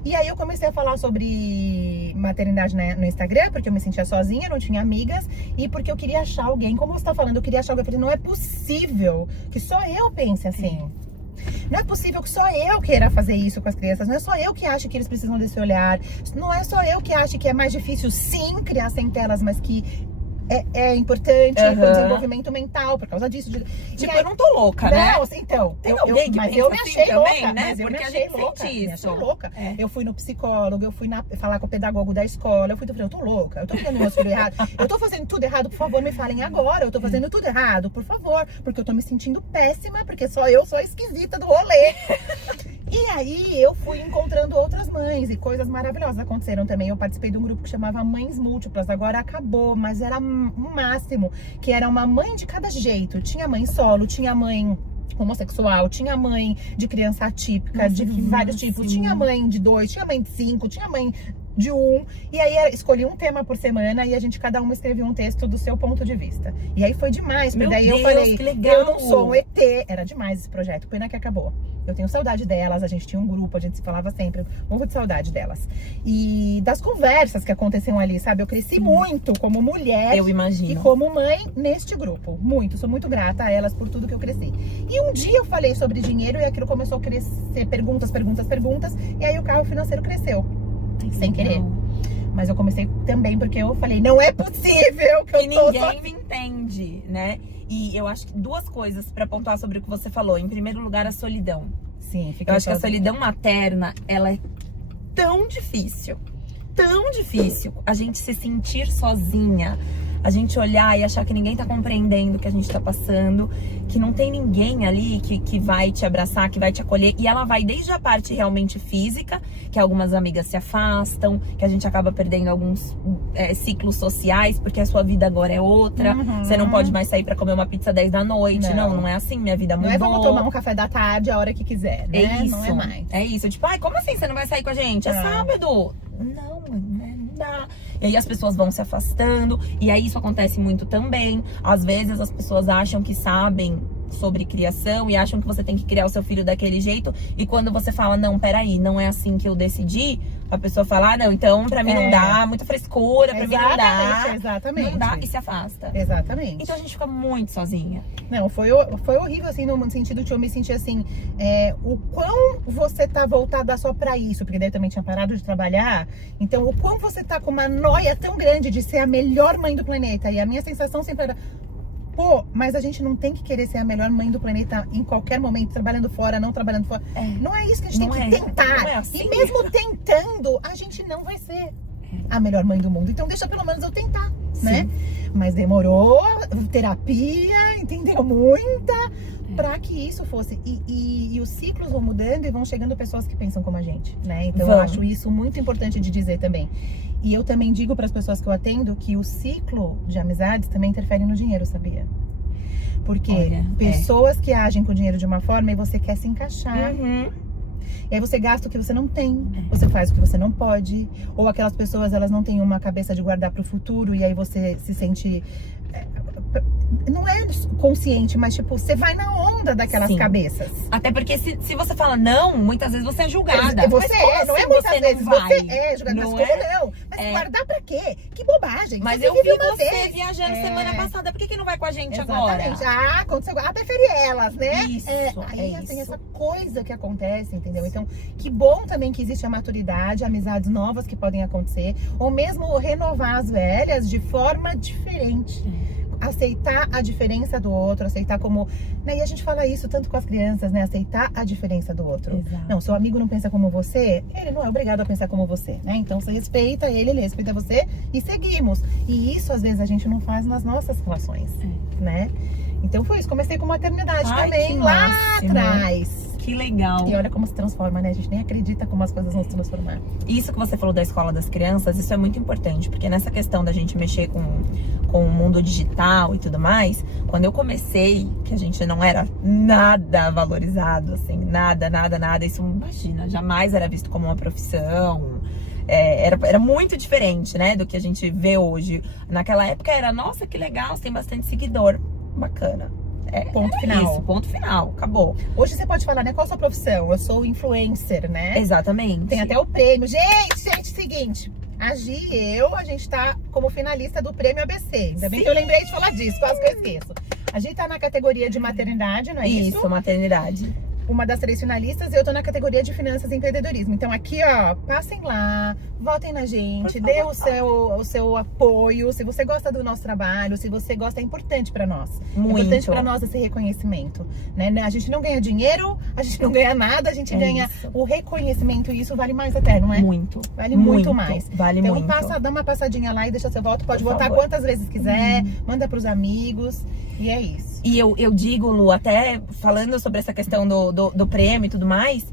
E aí eu comecei a falar sobre maternidade no Instagram, porque eu me sentia sozinha, não tinha amigas, e porque eu queria achar alguém, como você tá falando, eu queria achar alguém. Eu falei, não é possível que só eu pense assim. Não é possível que só eu queira fazer isso com as crianças. Não é só eu que acho que eles precisam desse olhar. Não é só eu que acho que é mais difícil, sim, criar sem telas, mas que é importante pro desenvolvimento mental, por causa disso. Tipo, eu não tô louca, né? Não, então. Tem alguém que mas pensa eu me assim achei também, louca, né? mas eu Porque me a achei gente louca, sente me isso. achei louca. É. Eu fui no psicólogo, eu fui falar com o pedagogo da escola, eu falei, eu tô louca, eu tô fazendo meus filhos errado, eu tô fazendo tudo errado, por favor, me falem agora, eu tô fazendo tudo errado, por favor, porque eu tô me sentindo péssima, porque só eu sou a esquisita do rolê. E aí eu fui encontrando outras mães e coisas maravilhosas aconteceram também. Eu participei de um grupo que chamava Mães Múltiplas, agora acabou, mas era o máximo, que era uma mãe de cada jeito. Tinha mãe solo, tinha mãe homossexual, tinha mãe de criança atípica, de vários tipos, tinha mãe de 2, tinha mãe de 5, tinha mãe de 1, e aí escolhi um tema por semana e a gente, cada uma escrevia um texto do seu ponto de vista. E aí foi demais, porque daí eu falei, eu não sou um ET, era demais esse projeto, pena que acabou. Eu tenho saudade delas, a gente tinha um grupo, a gente se falava sempre, morro de saudade delas. E das conversas que aconteciam ali, sabe? Eu cresci muito como mulher, eu imagino, e como mãe neste grupo, muito, sou muito grata a elas por tudo que eu cresci. E um dia eu falei sobre dinheiro e aquilo começou a crescer, perguntas, e aí o carro financeiro cresceu. Sem querer. Mas eu comecei também porque eu falei, não é possível que eu ninguém me entende, né? E eu acho que duas coisas pra pontuar sobre o que você falou. Em primeiro lugar, a solidão. Sim, eu acho que a solidão materna, ela é tão difícil. A gente se sentir sozinha, a gente olhar e achar que ninguém tá compreendendo o que a gente tá passando, que não tem ninguém ali que vai te abraçar, que vai te acolher. E ela vai desde a parte realmente física, que algumas amigas se afastam, que a gente acaba perdendo alguns ciclos sociais, porque a sua vida agora é outra. Você não pode mais sair pra comer uma pizza 10 da noite. Não é assim, minha vida mudou. Não é vamos tomar um café da tarde a hora que quiser, né? É isso, não é mais. É isso, tipo, ai, como assim você não vai sair com a gente? É sábado. Não dá. E aí as pessoas vão se afastando, e aí isso acontece muito também. Às vezes as pessoas acham que sabem sobre criação e acham que você tem que criar o seu filho daquele jeito, e quando você fala, não, peraí, não é assim que eu decidi, a pessoa fala, não, então pra mim não dá, muita frescura, pra mim não dá. Exatamente. Não dá e se afasta. Exatamente. Então a gente fica muito sozinha. Não, foi horrível, assim, no sentido de eu me sentir assim, o quão você tá voltada só pra isso, porque daí eu também tinha parado de trabalhar, então o quão você tá com uma noia tão grande de ser a melhor mãe do planeta, e a minha sensação sempre era, pô, mas a gente não tem que querer ser a melhor mãe do planeta em qualquer momento, trabalhando fora, não trabalhando fora. Não é isso que a gente tem que tentar. Não é assim. E mesmo tentando, a gente não vai ser a melhor mãe do mundo. Então deixa pelo menos eu tentar, né? Mas demorou, terapia, entendeu? Muita, pra que isso fosse. E os ciclos vão mudando e vão chegando pessoas que pensam como a gente, né? Então eu acho isso muito importante de dizer também. E eu também digo para as pessoas que eu atendo que o ciclo de amizades também interfere no dinheiro, sabia? Porque pessoas que agem com o dinheiro de uma forma e você quer se encaixar. E aí você gasta o que você não tem, você faz o que você não pode. Ou aquelas pessoas, elas não têm uma cabeça de guardar pro futuro e aí você se sente... Não é consciente, mas tipo, você vai na onda daquelas cabeças. Até porque se você fala não, muitas vezes você é julgada. Você não é muitas vezes, você é julgada, mas como não? Mas guardar pra quê? Que bobagem. Mas eu vi você viajando semana passada, por que não vai com a gente agora? Aconteceu, prefere elas, né? Isso, aí tem essa coisa que acontece, entendeu? Então, que bom também que existe a maturidade, amizades novas que podem acontecer, ou mesmo renovar as velhas de forma diferente. Aceitar a diferença do outro, aceitar como... Né? E a gente fala isso tanto com as crianças, né? Aceitar a diferença do outro. Exato. Não, seu amigo não pensa como você, ele não é obrigado a pensar como você, né? Então você respeita ele respeita você e seguimos. E isso, às vezes, a gente não faz nas nossas relações, né? Então foi isso, comecei com maternidade também, lá atrás. Que legal. E olha como se transforma, né? A gente nem acredita como as coisas vão se transformar. Isso que você falou da escola das crianças, isso é muito importante, porque nessa questão da gente mexer com o mundo digital e tudo mais, quando eu comecei, que a gente não era nada valorizado, assim, nada, isso, imagina, jamais era visto como uma profissão. Era muito diferente, né, do que a gente vê hoje. Naquela época era, nossa, que legal, você tem bastante seguidor. Bacana. Ponto final. Isso, ponto final, acabou. Hoje você pode falar, né? Qual a sua profissão? Eu sou influencer, né? Exatamente. Tem até o prêmio. Gente, seguinte. A gente tá como finalista do prêmio ABC. Ainda bem que eu lembrei de falar disso, quase que eu esqueço. A gente tá na categoria de maternidade, não é isso? Isso, maternidade. Uma das 3 finalistas, eu tô na categoria de finanças e empreendedorismo. Então aqui, ó, passem lá, votem na gente, dê o seu apoio. Se você gosta do nosso trabalho, se você gosta, é importante pra nós. Muito. É importante pra nós esse reconhecimento, né? A gente não ganha dinheiro, a gente não ganha nada, a gente ganha o reconhecimento e isso vale mais até, não é? Muito. Vale muito mais. Vale então, muito. Dá uma passadinha lá e deixa seu voto. Pode Por votar favor. quantas vezes quiser, manda pros amigos e é isso. E eu digo, Lu, até falando sobre essa questão do prêmio e tudo mais,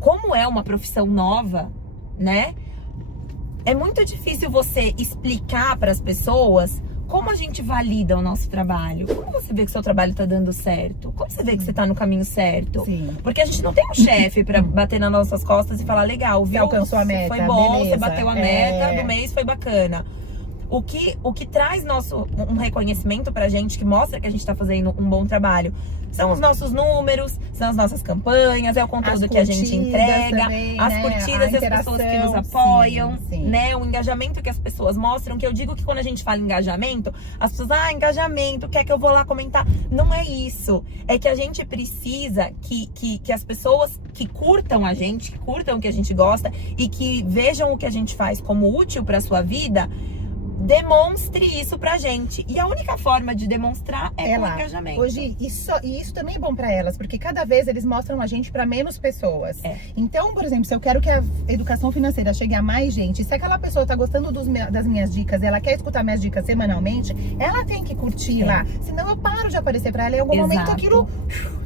como é uma profissão nova, né? É muito difícil você explicar para as pessoas como a gente valida o nosso trabalho. Como você vê que o seu trabalho tá dando certo? Como você vê que você tá no caminho certo? Sim. Porque a gente não tem um chefe para bater nas nossas costas e falar, legal, viu? Você alcançou a meta, foi bom, beleza. você bateu a meta do mês, foi bacana. O que traz um reconhecimento pra gente, que mostra que a gente tá fazendo um bom trabalho, são os nossos números, são as nossas campanhas, é o conteúdo que a gente entrega, também, as né? curtidas e as pessoas que nos apoiam, sim. né? O engajamento que as pessoas mostram, que eu digo que quando a gente fala engajamento, as pessoas, engajamento, quer que eu vou lá comentar? Não é isso. É que a gente precisa que as pessoas que curtam a gente, que curtam o que a gente gosta e que vejam o que a gente faz como útil pra sua vida, demonstre isso pra gente. E a única forma de demonstrar é com engajamento. Hoje, isso também é bom pra elas, porque cada vez eles mostram a gente pra menos pessoas. Então, por exemplo, se eu quero que a educação financeira chegue a mais gente, se aquela pessoa tá gostando das minhas dicas, ela quer escutar minhas dicas semanalmente, ela tem que curtir lá. Senão eu paro de aparecer pra ela e em algum momento aquilo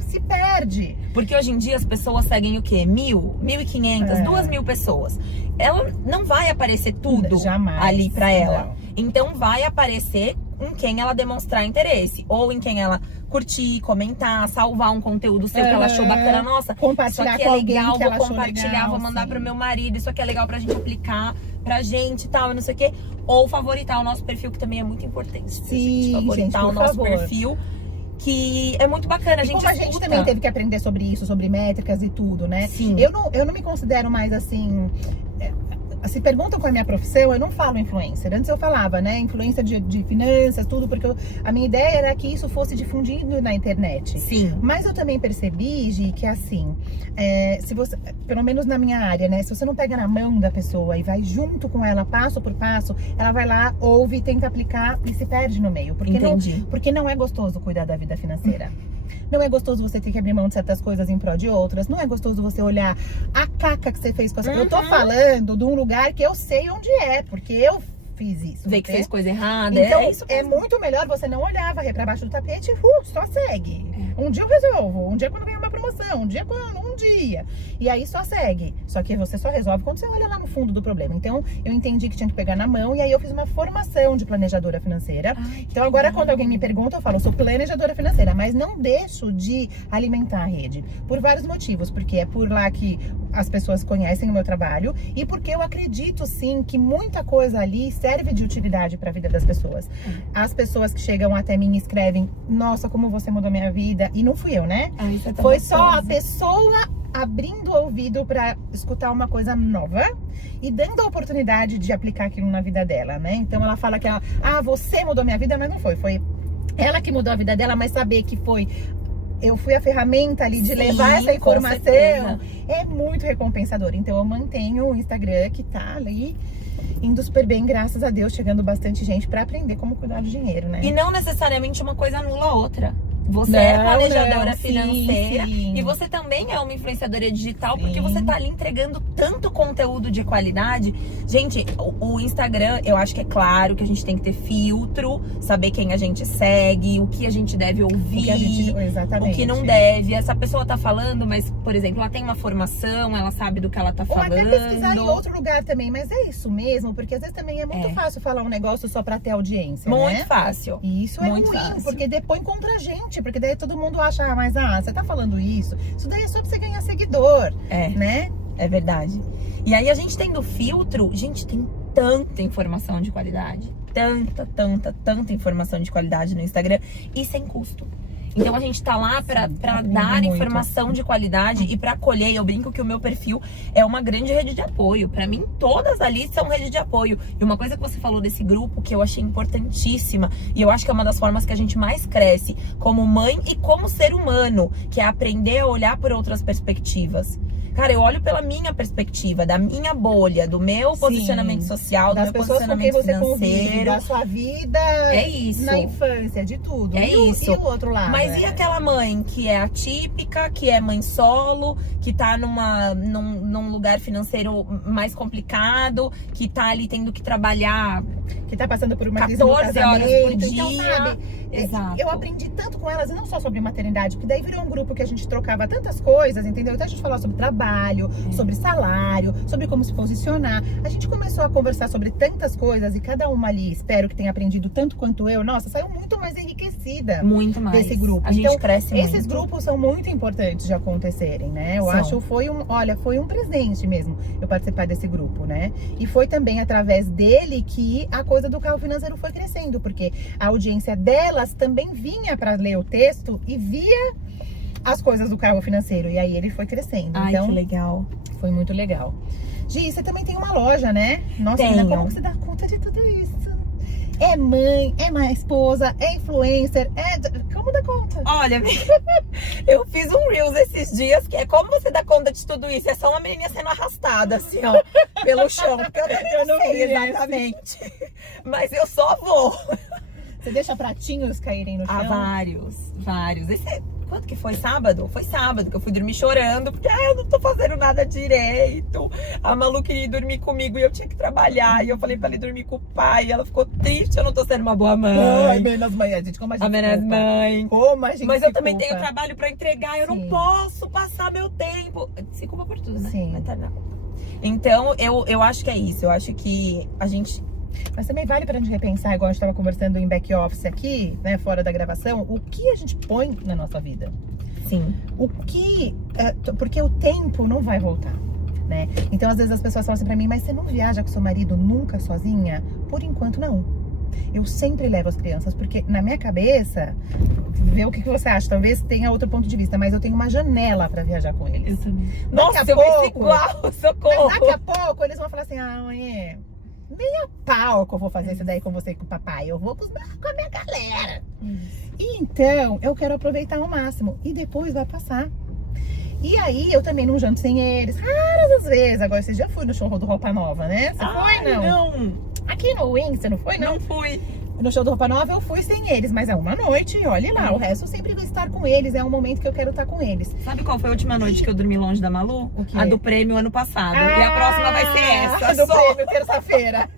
se perde. Porque hoje em dia as pessoas seguem o quê? 1.000, 1.500, 2.000 pessoas. Ela não vai aparecer tudo ali pra ela. Não. Então vai aparecer em quem ela demonstrar interesse. Ou em quem ela curtir, comentar, salvar um conteúdo seu que ela achou bacana. Nossa, compartilhar isso aqui com é alguém legal, que ela vou achou compartilhar, legal, vou mandar sim. pro meu marido. Isso aqui é legal pra gente aplicar pra gente e tal, e não sei o quê. Ou favoritar o nosso perfil, que também é muito importante. Sim, favoritar gente, o nosso favor. perfil, que é muito bacana. A gente também teve que aprender sobre isso, sobre métricas e tudo, né? Sim. Eu não me considero mais assim. Se perguntam qual é a minha profissão, eu não falo influencer. Antes eu falava, né? Influência de finanças, tudo, porque a minha ideia era que isso fosse difundido na internet. Sim. Mas eu também percebi, Gi, que assim, se você, pelo menos na minha área, né? Se você não pega na mão da pessoa e vai junto com ela, passo por passo, ela vai lá, ouve, tenta aplicar e se perde no meio. Porque não é gostoso cuidar da vida financeira. Não é gostoso você ter que abrir mão de certas coisas em prol de outras. Não é gostoso você olhar a caca que você fez com essa coisa. Eu tô falando de um lugar que eu sei onde é, porque eu fiz isso. Ver que fez coisa errada. Então, é isso mesmo. muito melhor você não olhar, varrer pra baixo do tapete e só segue. Um dia eu resolvo, um dia quando ganhar uma promoção, um dia. E aí só segue. Só que você só resolve quando você olha lá no fundo do problema. Então, eu entendi que tinha que pegar na mão e aí eu fiz uma formação de planejadora financeira. Então, agora quando alguém me pergunta, eu falo, eu sou planejadora financeira, mas não deixo de alimentar a rede. Por vários motivos, porque é por lá que as pessoas conhecem o meu trabalho e porque eu acredito, sim, que muita coisa ali serve de utilidade para a vida das pessoas. As pessoas que chegam até mim e escrevem, nossa, como você mudou minha vida. E não fui eu, né? Foi só a pessoa abrindo o ouvido para escutar uma coisa nova e dando a oportunidade de aplicar aquilo na vida dela, né? Então ela fala que você mudou minha vida, mas não foi. Foi ela que mudou a vida dela, mas saber que eu fui a ferramenta ali de levar essa informação, é muito recompensador. Então eu mantenho o Instagram que tá ali indo super bem, graças a Deus, chegando bastante gente pra aprender como cuidar do dinheiro, né? E não necessariamente uma coisa anula a outra. Você é planejadora financeira e você também é uma influenciadora digital, porque você tá ali entregando tanto conteúdo de qualidade. Gente, o Instagram, eu acho que é claro que a gente tem que ter filtro, saber quem a gente segue, o que a gente deve ouvir, o que não deve. Essa pessoa tá falando, mas, por exemplo, ela tem uma formação, ela sabe do que ela tá falando. Ou até pesquisar em outro lugar também, mas é isso mesmo, porque às vezes também é muito fácil falar um negócio só pra ter audiência, muito fácil. E isso é muito ruim, fácil. porque depois contra a gente, porque daí todo mundo acha, mas você tá falando isso daí é só pra você ganhar seguidor, né? É verdade. E aí a gente tendo filtro, gente, tem tanta informação de qualidade. tanta informação de qualidade no Instagram e sem custo. Então a gente tá lá pra dar muito. informação de qualidade e pra acolher. Eu brinco que o meu perfil é uma grande rede de apoio. Pra mim, todas ali são rede de apoio. E uma coisa que você falou desse grupo que eu achei importantíssima, e eu acho que é uma das formas que a gente mais cresce como mãe e como ser humano, que é aprender a olhar por outras perspectivas. Cara, eu olho pela minha perspectiva, da minha bolha, do meu posicionamento social, do meu posicionamento financeiro, da sua vida, é isso. Na infância, de tudo. É isso. E o outro lado? Mas e aquela mãe que é atípica, que é mãe solo, que tá num lugar financeiro mais complicado, que tá ali tendo que trabalhar, que tá passando por uma crise no 14 horas por casamento. dia. Então, sabe, Exato. eu aprendi tanto com elas, e não só sobre maternidade, porque daí virou um grupo que a gente trocava tantas coisas, entendeu? Então a gente falava sobre trabalho, sobre salário, sobre como se posicionar. A gente começou a conversar sobre tantas coisas e cada uma ali, espero que tenha aprendido tanto quanto eu. Nossa, saiu muito mais enriquecida. Muito mais. Desse grupo. A gente então, cresce muito. Esses grupos são muito importantes de acontecerem, né? Eu São. acho foi um presente mesmo eu participar desse grupo, né? E foi também através dele que a coisa do carro financeiro foi crescendo, porque a audiência delas também vinha para ler o texto e via as coisas do carro financeiro. E aí ele foi crescendo. Ai, então, que legal. foi muito legal. Gi, você também tem uma loja, né? Nossa, Tenho. menina, como você dá conta de tudo isso? É mãe, é uma esposa, é influencer, como dá conta? Olha, eu fiz um Reels esses dias que é como você dá conta de tudo isso. É só uma menininha sendo arrastada, assim, ó, pelo chão. Porque eu não sei exatamente. Mas eu só vou. Você deixa pratinhos caírem no chão? Vários. Quanto que foi? Sábado? Foi sábado que eu fui dormir chorando, porque eu não tô fazendo nada direito. A Malu queria ir dormir comigo e eu tinha que trabalhar. E eu falei pra ela ir dormir com o pai. E ela ficou triste, eu não tô sendo uma boa mãe. Ai, menos mãe, gente, como a gente menos mãe. Como a gente Mas eu se também culpa. tenho trabalho pra entregar, eu não posso passar meu tempo. Se culpa por tudo, né? Sim. Mas tá na culpa. Então, eu acho que é isso. Eu acho que a gente... Mas também vale pra gente repensar, igual a gente tava conversando em back office aqui, né, fora da gravação, o que a gente põe na nossa vida. Sim. O que... porque o tempo não vai voltar, né? Então, às vezes as pessoas falam assim pra mim, mas você não viaja com seu marido nunca sozinha? Por enquanto, não. Eu sempre levo as crianças, porque na minha cabeça, vê o que você acha, talvez tenha outro ponto de vista, mas eu tenho uma janela pra viajar com eles. Eu também. Nossa, Nossa, eu penso igual, socorro. Mas daqui a pouco eles vão falar assim, mãe, nem a pau que eu vou fazer isso daí com você e com o papai. Eu vou com a minha galera. E então, eu quero aproveitar ao máximo. E depois vai passar. E aí, eu também não janto sem eles. Raras as vezes. Agora, você já foi no show do Roupa Nova, né? Você foi, não? Não. Aqui no Wings, você não foi, não? Não fui. No show do Roupa Nova eu fui sem eles, mas é uma noite, olhe lá, o resto eu sempre vou estar com eles, é um momento que eu quero estar com eles. Sabe qual foi a última noite que eu dormi longe da Malu? O quê? A do prêmio ano passado. E a próxima vai ser essa. A do Só. prêmio, terça-feira.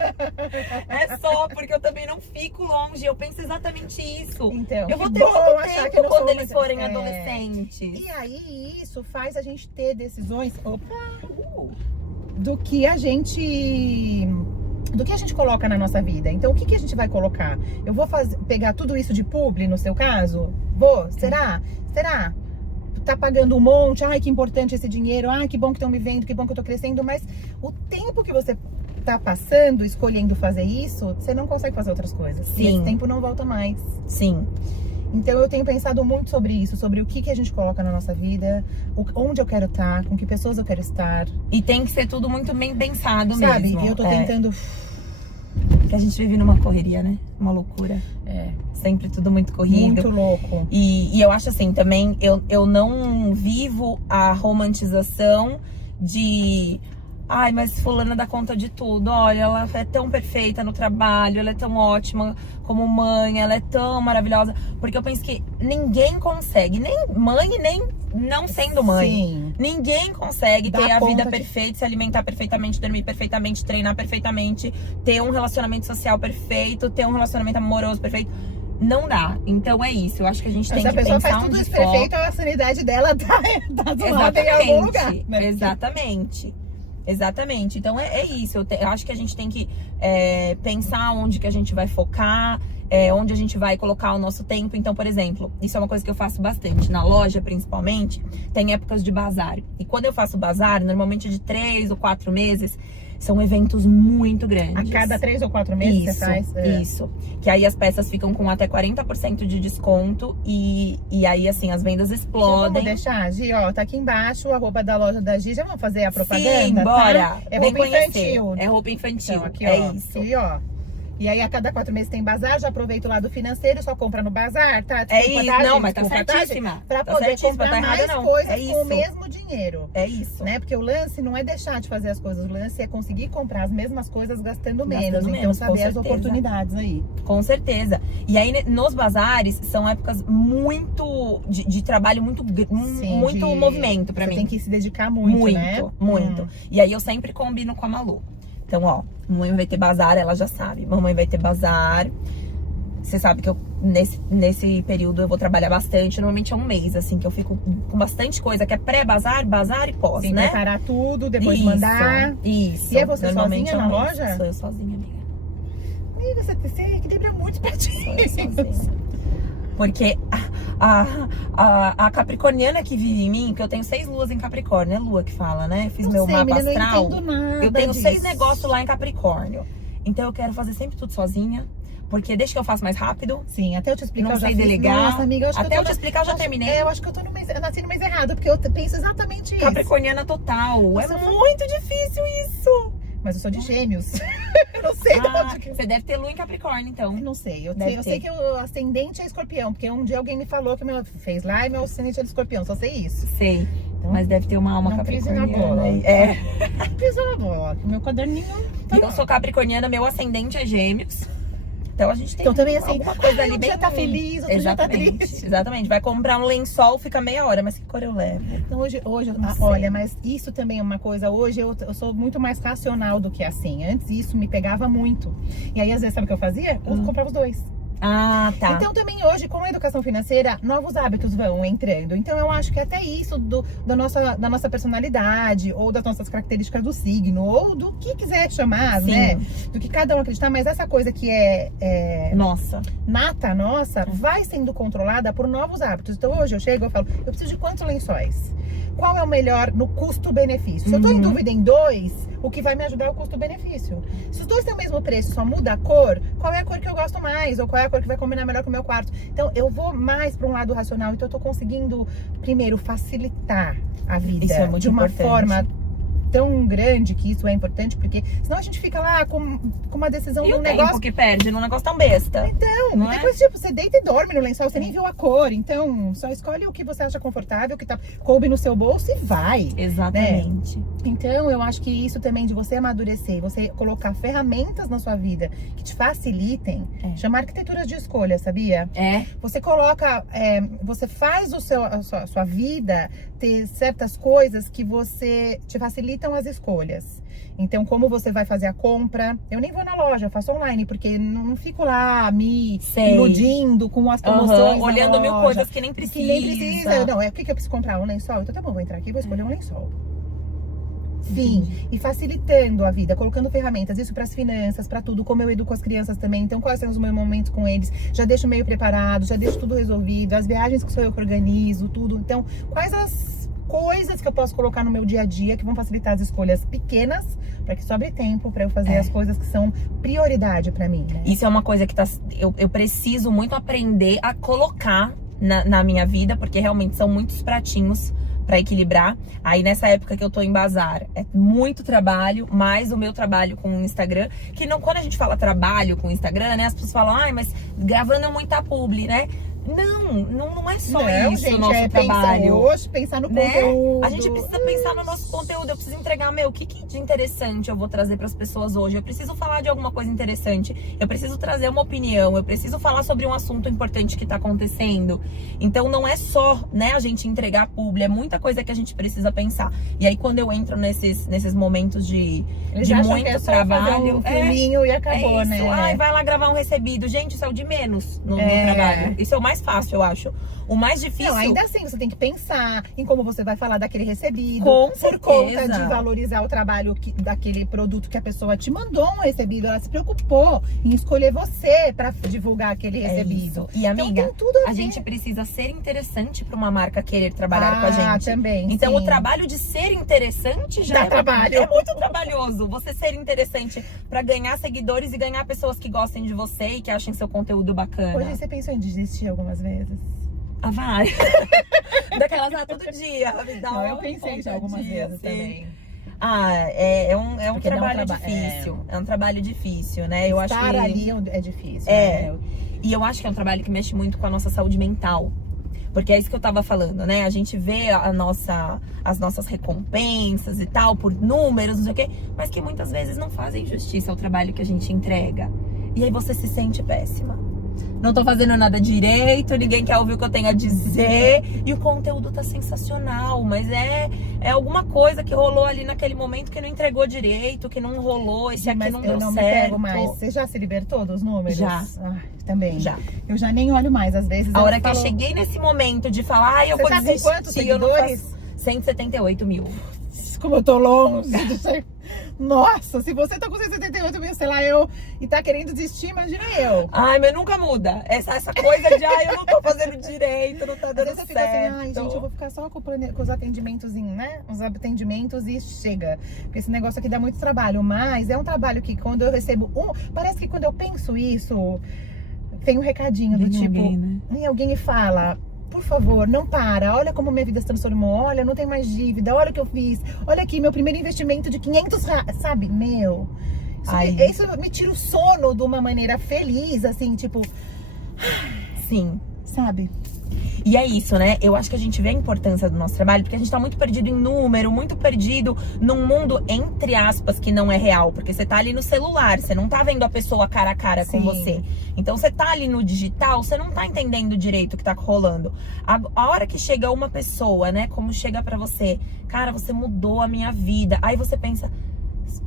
É só, porque eu também não fico longe. Eu penso exatamente isso. Então, eu vou que ter bom muito achar que tempo não quando sou eles mais- forem é. adolescentes. E aí, isso faz a gente ter decisões, do que a gente coloca na nossa vida. Então, o que a gente vai colocar? Eu vou pegar tudo isso de publi, no seu caso? Vou? Será? Tá pagando um monte, ai, que importante esse dinheiro, ai, que bom que estão me vendo, que bom que eu tô crescendo, mas o tempo que você tá passando, escolhendo fazer isso, você não consegue fazer outras coisas. Sim. E esse tempo não volta mais. Sim. Então eu tenho pensado muito sobre isso, sobre o que a gente coloca na nossa vida, onde eu quero estar, com que pessoas eu quero estar. E tem que ser tudo muito bem pensado Sabe? mesmo. E eu tô tentando... Que a gente vive numa correria, né? Uma loucura. Sempre tudo muito corrido. Muito louco. E eu acho assim, também, eu não vivo a romantização de... Ai, mas fulana dá conta de tudo. Olha, ela é tão perfeita no trabalho, ela é tão ótima como mãe, ela é tão maravilhosa. Porque eu penso que ninguém consegue, nem mãe, nem não sendo mãe. Sim. Ninguém consegue Dá ter a vida conta de- perfeita, se alimentar perfeitamente, dormir perfeitamente, treinar perfeitamente, ter um relacionamento social perfeito, ter um relacionamento amoroso perfeito. Não dá. Então é isso. Eu acho que a gente tem Se a que pessoa pensar faz tudo onde isso foca. perfeito, a sanidade dela tá do lado em algum lugar. Né? Exatamente. Então é isso. Eu acho que a gente tem que pensar onde que a gente vai focar. onde a gente vai colocar o nosso tempo. Então, por exemplo, isso é uma coisa que eu faço bastante. Na loja, principalmente, tem épocas de bazar. E quando eu faço bazar, normalmente de 3 ou 4 meses, são eventos muito grandes. A cada 3 ou 4 meses isso, você faz? Isso. Que aí as peças ficam com até 40% de desconto. E aí, assim, as vendas explodem. Vamos deixar, Gi, ó, tá aqui embaixo o arroba da loja da Gi. Já vamos fazer a propaganda? Sim, bora. Tá? É Vem roupa conhecer. infantil. É roupa infantil, Então, aqui, é ó, isso. Aqui, ó. E aí, a cada 4 meses tem bazar, já aproveito lá do financeiro, só compra no bazar, tá? É Desculpa, isso, tá, não, gente? mas tá Desculpa, tá, certíssima. gente? Pra Tá poder certíssima, comprar tá errada mais não. coisas É com isso. o mesmo dinheiro. É isso. Né? Porque o lance não é deixar de fazer as coisas, o lance é conseguir comprar as mesmas coisas gastando menos. Então, menos, com saber as certeza. oportunidades aí. Com certeza. E aí, nos bazares, são épocas muito de trabalho, muito movimento pra Você mim. tem que se dedicar muito, né? Muito. E aí, eu sempre combino com a Malu. Então, ó, mamãe vai ter bazar, ela já sabe. Mamãe vai ter bazar. Você sabe que eu, nesse período, eu vou trabalhar bastante. Normalmente é um mês, assim, que eu fico com bastante coisa, que é pré-bazar, bazar e pós, Sim, né? preparar tudo, depois Isso, mandar. Isso. E é você Normalmente sozinha é um na mês. loja? Sou eu sozinha, amiga. Amiga, você equilibra muito pra ti. Sou eu sozinha. Porque a capricorniana que vive em mim, que eu tenho 6 luas em Capricórnio, é lua que fala, né? Eu fiz Não meu sei, mapa menina, astral. não entendo nada Eu tenho 6 disso. negócios lá em Capricórnio. Então eu quero fazer sempre tudo sozinha. Porque deixa que eu faço mais rápido. Sim, até eu te explicar, Não eu já sei fiz. delegar. Nossa, amiga, eu acho Até que eu te explicar, eu já terminei. Eu acho que eu nasci no mês errado, porque eu penso exatamente isso. Capricorniana total. Nossa, é muito difícil isso. Mas eu sou de gêmeos. Eu não sei de onde que... Você deve ter lua em Capricórnio, então. Eu não sei. Eu Deve sei ter. que o ascendente é escorpião, porque um dia alguém me falou que fez lá e meu ascendente é de escorpião. Só sei isso. Sei. Então, Mas deve ter uma alma não pise na capricorniana. bola. Aí. É. Pisa na bola. Meu caderninho tá Eu lá. sou capricorniana, meu ascendente é gêmeos. Então a gente tem Então também assim, alguma coisa ali um bem... dia tá feliz, outro dia tá triste. Exatamente. Vai comprar um lençol, fica meia hora. Mas que cor eu levo? Então hoje Não sei. olha, mas isso também é uma coisa, hoje eu sou muito mais racional do que assim. Antes isso me pegava muito. E aí às vezes sabe o que eu fazia? Eu comprava os dois. Ah, tá. Então também hoje, com a educação financeira, novos hábitos vão entrando. Então eu acho que até isso da nossa personalidade, ou das nossas características do signo, ou do que quiser chamar, Sim. né? Do que cada um acreditar, mas essa coisa que é Nossa. nata nossa, vai sendo controlada por novos hábitos. Então hoje eu chego e falo, eu preciso de quantos lençóis? Qual é o melhor no custo-benefício? Se eu tô em dúvida em 2, o que vai me ajudar é o custo-benefício. Se os dois têm o mesmo preço, só muda a cor, qual é a cor que eu gosto mais? Ou qual é a cor que vai combinar melhor com o meu quarto? Então eu vou mais para um lado racional. Então eu tô conseguindo, primeiro, facilitar a vida Isso é muito de uma importante. forma tão grande que isso é importante, porque senão a gente fica lá com uma decisão E de o um tempo negócio. que perde num negócio tão besta. Então, Não é? depois, tipo, você deita e dorme no lençol, você nem viu a cor. Então, só escolhe o que você acha confortável, que coube no seu bolso e vai. Exatamente. Então, eu acho que isso também de você amadurecer, você colocar ferramentas na sua vida que te facilitem, chama arquiteturas de escolha, sabia? É. Você coloca, você faz a sua vida ter certas coisas que te facilitam as escolhas. Então, como você vai fazer a compra? Eu nem vou na loja, eu faço online, porque não fico lá me Sei. iludindo com as promoções. na Olhando mil loja. coisas que nem precisa. Que nem precisa. Não, o que eu preciso comprar? Um lençol? Então tá bom, vou entrar aqui e vou escolher um lençol. Fim. E facilitando a vida, colocando ferramentas, isso para as finanças, para tudo, como eu educo as crianças também. Então, quais são os meus momentos com eles? Já deixo meio preparado, já deixo tudo resolvido, as viagens que sou eu que organizo, tudo. Então, quais as coisas que eu posso colocar no meu dia a dia que vão facilitar as escolhas pequenas, para que sobre tempo para eu fazer as coisas que são prioridade para mim, né? Isso é uma coisa que eu preciso muito aprender a colocar na minha vida, porque realmente são muitos pratinhos pra equilibrar. Aí nessa época que eu tô em bazar, é muito trabalho, mais o meu trabalho com o Instagram, que não, quando a gente fala trabalho com o Instagram, né, as pessoas falam, ai, mas gravando é muita publi, né? Não é só isso, gente, o nosso trabalho. Pensar no Né? conteúdo. A gente precisa pensar no nosso conteúdo. Eu preciso entregar, o que de interessante eu vou trazer para as pessoas hoje. Eu preciso falar de alguma coisa interessante. Eu preciso trazer uma opinião. Eu preciso falar sobre um assunto importante que tá acontecendo. Então não é só, né, a gente entregar publi. É muita coisa que a gente precisa pensar. E aí quando eu entro nesses momentos de muito que é só trabalho, fazer um filminho e acabou, isso. né? Ai, vai lá gravar um recebido. Gente, isso é o de menos no trabalho. Isso é o mais mais fácil, eu acho. O mais difícil... Não, ainda assim, você tem que pensar em como você vai falar daquele recebido. Com por conta certeza. de valorizar o trabalho daquele produto que a pessoa te mandou um recebido. Ela se preocupou em escolher você pra divulgar aquele recebido. E amiga, então, tem tudo a a ver. gente precisa ser interessante pra uma marca querer trabalhar com a gente. Também, então, sim. o trabalho de ser interessante já Dá trabalho. É muito trabalhoso. Você ser interessante pra ganhar seguidores e ganhar pessoas que gostem de você e que achem seu conteúdo bacana. Hoje você pensou em desistir algumas vezes? Ah, várias. Daquelas, todo dia. Me dá Não, eu uma pensei já algumas vontade, vezes assim. também. É um Porque dá um trabalho traba- difícil. É um trabalho difícil, né? Eu acho Estar que ali é difícil. É. Né? E eu acho que é um trabalho que mexe muito com a nossa saúde mental. Porque é isso que eu tava falando, né? A gente vê as nossas recompensas e tal, por números, não sei o quê, mas que muitas vezes não fazem justiça ao trabalho que a gente entrega. E aí você se sente péssima. Não tô fazendo nada direito, ninguém quer ouvir o que eu tenho a dizer. E o conteúdo tá sensacional, mas é alguma coisa que rolou ali naquele momento que não entregou direito, que não rolou, esse aqui Mas não eu deu não me certo. pego mais. Você já se libertou dos números? Já. Ai, também. Já. Eu já nem olho mais, às vezes. A eu hora que eu falo, cheguei nesse momento de falar, eu Você vou tá com desistir, quantos eu não seguidores? faço 178 mil. Como eu tô longe. Nossa, se você tá com 178 mil, sei lá, e tá querendo desistir, imagina eu. Ai, mas nunca muda. Essa coisa de, eu não tô fazendo direito, não tá Às dando vezes eu fico certo. assim, gente, eu vou ficar só com os atendimentos, né? Os atendimentos e chega. Porque esse negócio aqui dá muito trabalho. Mas é um trabalho que quando eu recebo parece que quando eu penso isso, tem um recadinho do Vem tipo. alguém, né? E alguém me fala. Por favor, não para. Olha como minha vida se transformou. Olha, não tem mais dívida. Olha o que eu fiz. Olha aqui, meu primeiro investimento de 500 reais. Sabe, meu. Isso me tira o sono de uma maneira feliz, assim, tipo. Sim. Sabe? E é isso, né? Eu acho que a gente vê a importância do nosso trabalho, porque a gente tá muito perdido em número, muito perdido num mundo, entre aspas, que não é real. Porque você tá ali no celular, você não tá vendo a pessoa cara a cara com Sim. você. Então você tá ali no digital, você não tá entendendo direito o que tá rolando. A hora que chega uma pessoa, né? Como chega pra você, cara, você mudou a minha vida. Aí você pensa,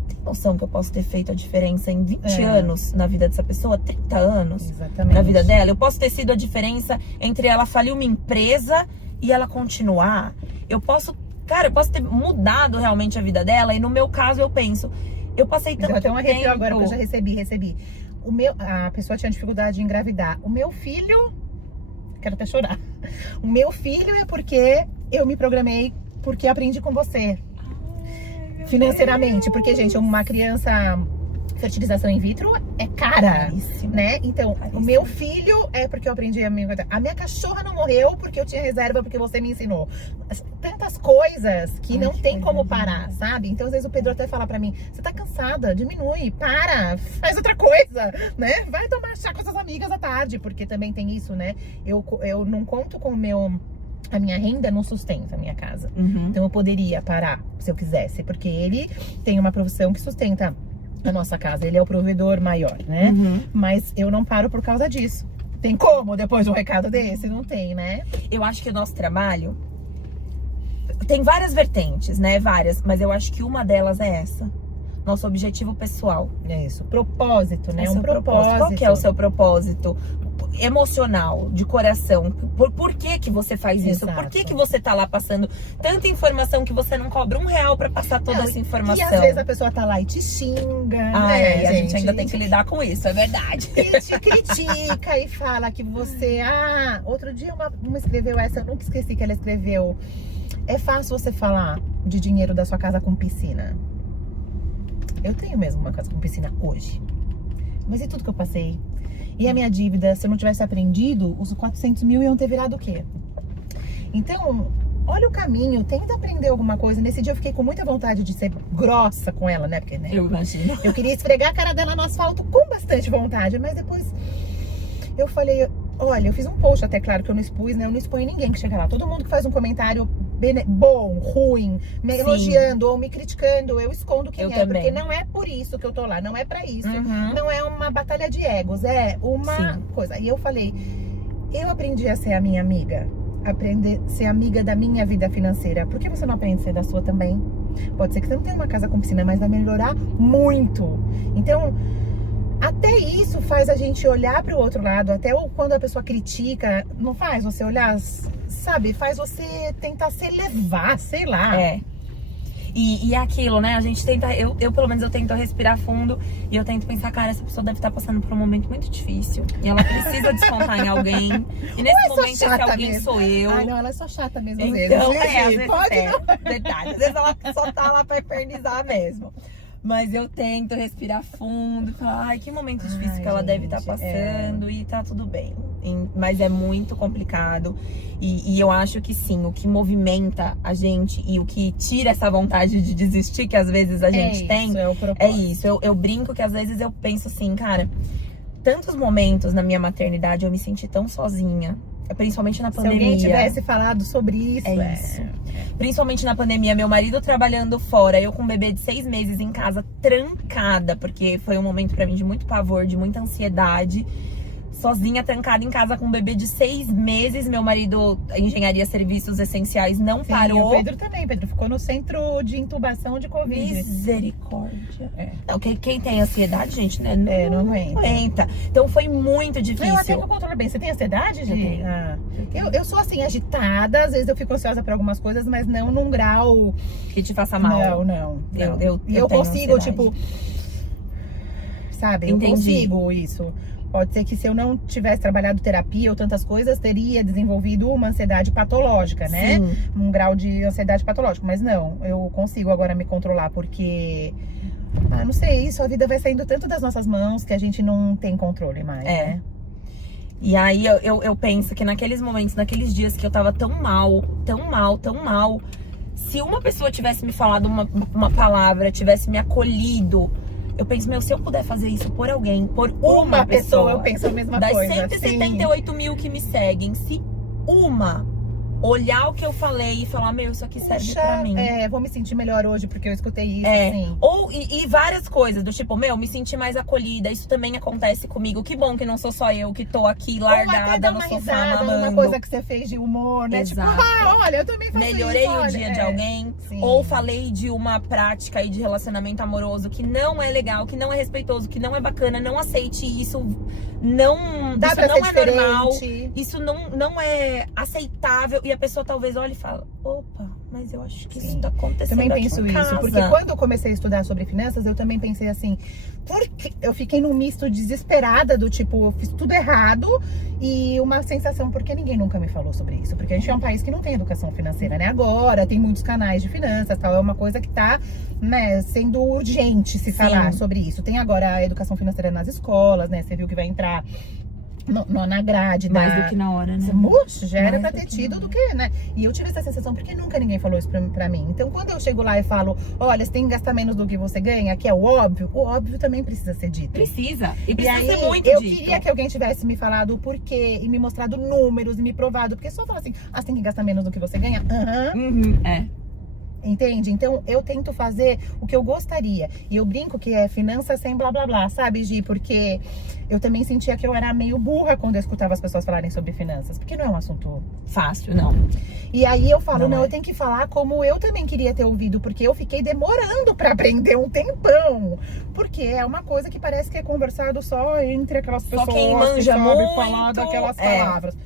tem noção que eu posso ter feito a diferença em 20 anos na vida dessa pessoa? 30 anos Exatamente. na vida dela? Eu posso ter sido a diferença entre ela falir uma empresa e ela continuar? Eu posso ter mudado realmente a vida dela. E no meu caso eu penso, eu passei tanto Deu até um arrepio tempo... agora, que eu já recebi. A pessoa tinha dificuldade de engravidar. O meu filho, quero até chorar. O meu filho é porque eu me programei, porque aprendi com você. Financeiramente, porque, gente, uma criança, fertilização in vitro é cara, Caríssimo. né? Então, Caríssimo. o meu filho é porque eu aprendi a minha cachorra não morreu porque eu tinha reserva, porque você me ensinou. Tantas coisas que não tem como parar, sabe? Então, às vezes o Pedro até fala pra mim, você tá cansada, diminui, para, faz outra coisa, né? Vai tomar chá com suas amigas à tarde, porque também tem isso, né? Eu não conto com a minha renda não sustenta a minha casa. Uhum. Então eu poderia parar, se eu quisesse, porque ele tem uma profissão que sustenta a nossa casa. Ele é o provedor maior, né? Uhum. Mas eu não paro por causa disso. Tem como depois de um recado desse? Não tem, né? Eu acho que o nosso trabalho tem várias vertentes, né? Várias, mas eu acho que uma delas é essa. Nosso objetivo pessoal. É isso. Propósito, né? É seu propósito. Qual que é o seu propósito emocional, de coração? Por que você faz isso? Exato. Por que você tá lá passando tanta informação que você não cobra R$1 pra passar toda essa informação? E às vezes a pessoa tá lá e te xinga. E a gente ainda tem que lidar com isso, é verdade. E te critica e fala que você... outro dia uma escreveu essa, eu nunca esqueci que ela escreveu. É fácil você falar de dinheiro da sua casa com piscina. Eu tenho mesmo uma casa com piscina hoje. Mas e tudo que eu passei? E a minha dívida, se eu não tivesse aprendido, os 400 mil iam ter virado o quê? Então, olha o caminho, tenta aprender alguma coisa. Nesse dia eu fiquei com muita vontade de ser grossa com ela, né? Porque, né? Eu imagino. Eu queria esfregar a cara dela no asfalto com bastante vontade. Mas depois eu falei, olha, eu fiz um post até, claro que eu não expus, né? Eu não exponho ninguém que chega lá. Todo mundo que faz um comentário bom, ruim, me elogiando ou me criticando, eu escondo quem é. Porque não é por isso que eu tô lá, não é pra isso. Uhum. Não é uma batalha de egos, é uma coisa. E eu falei, eu aprendi a ser a minha amiga, aprender a ser amiga da minha vida financeira. Por que você não aprende a ser da sua também? Pode ser que você não tenha uma casa com piscina, mas vai melhorar muito. Então, até isso faz a gente olhar para o outro lado, até quando a pessoa critica, não faz você olhar, sabe? Faz você tentar se elevar, sei lá. E é aquilo, né? A gente tenta, eu pelo menos eu tento respirar fundo e eu tento pensar, cara, essa pessoa deve estar passando por um momento muito difícil. E ela precisa descontar em alguém. E nesse momento esse alguém mesmo. Sou eu. Ai, não, ela é só chata mesmo. Então, às vezes pode não. Verdade. Às vezes ela só tá lá pra infernizar mesmo. Mas eu tento respirar fundo e falar, ai, que momento difícil que ela deve estar passando e tá tudo bem. Mas é muito complicado. E eu acho que sim, o que movimenta a gente e o que tira essa vontade de desistir que às vezes a gente tem, é isso. Eu brinco que às vezes eu penso assim, cara, tantos momentos na minha maternidade eu me senti tão sozinha. Principalmente na pandemia. Se alguém tivesse falado sobre isso. Isso. Principalmente na pandemia, meu marido trabalhando fora, eu com um bebê de 6 meses em casa, trancada, porque foi um momento pra mim de muito pavor, de muita ansiedade. Sozinha, trancada em casa com um bebê de 6 meses. Meu marido, engenharia serviços essenciais, não parou. O Pedro também. Pedro ficou no centro de intubação de Covid. Misericórdia. Não, quem tem ansiedade, gente, né? Não aguenta. Então foi muito difícil. Eu até que eu controlo bem. Você tem ansiedade, Gi? Eu sou assim, agitada. Às vezes eu fico ansiosa por algumas coisas, mas não num grau que te faça mal. Não. Eu consigo, ansiedade. Tipo, sabe? Entendi. Eu consigo isso. Pode ser que se eu não tivesse trabalhado terapia ou tantas coisas, teria desenvolvido uma ansiedade patológica, né? Sim. Um grau de ansiedade patológica. Mas não, eu consigo agora me controlar, porque... não sei, isso, a vida vai saindo tanto das nossas mãos que a gente não tem controle mais, né? E aí eu penso que naqueles momentos, naqueles dias que eu tava tão mal, se uma pessoa tivesse me falado uma palavra, tivesse me acolhido, eu penso, se eu puder fazer isso por alguém, por uma pessoa, eu penso a mesma das coisa. 178 mil que me seguem, se uma olhar o que eu falei e falar, isso aqui serve pra mim. Vou me sentir melhor hoje porque eu escutei isso, assim. E várias coisas, do tipo, me sentir mais acolhida, isso também acontece comigo. Que bom que não sou só eu que tô aqui largada no sofá mamando. Uma coisa que você fez de humor, né? Exato. Tipo, olha, eu também faço melhorei isso, o dia de alguém. Sim. Ou falei de uma prática aí de relacionamento amoroso que não é legal, que não é respeitoso, que não é bacana, não aceite isso. Não é normal. Isso não é aceitável. E a pessoa talvez olhe e fala, opa, mas eu acho que isso tá acontecendo também penso aqui em casa. Porque quando eu comecei a estudar sobre finanças, eu também pensei assim, porque eu fiquei num misto desesperada do tipo, eu fiz tudo errado e uma sensação, porque ninguém nunca me falou sobre isso, porque a gente é um país que não tem educação financeira, né? Agora tem muitos canais de finanças, tal, é uma coisa que tá, né, sendo urgente se falar sobre isso. Tem agora a educação financeira nas escolas, né? Você viu que vai entrar na grade. Mais do que na hora, né? Já era pra ter tido do que, né? E eu tive essa sensação porque nunca ninguém falou isso pra mim. Então, quando eu chego lá e falo, olha, você tem que gastar menos do que você ganha, que é o óbvio também precisa ser dito. Precisa. E precisa aí, ser muito dito. Eu queria que alguém tivesse me falado o porquê e me mostrado números e me provado. Porque só falar assim, você tem que gastar menos do que você ganha? Entende? Então, eu tento fazer o que eu gostaria. E eu brinco que é finanças sem blá blá blá, sabe, Gi? Porque eu também sentia que eu era meio burra quando eu escutava as pessoas falarem sobre finanças. Porque não é um assunto fácil, não. E aí eu falo, eu tenho que falar como eu também queria ter ouvido. Porque eu fiquei demorando pra aprender um tempão. Porque é uma coisa que parece que é conversado só entre aquelas pessoas só quem manja que muito, falar daquelas palavras.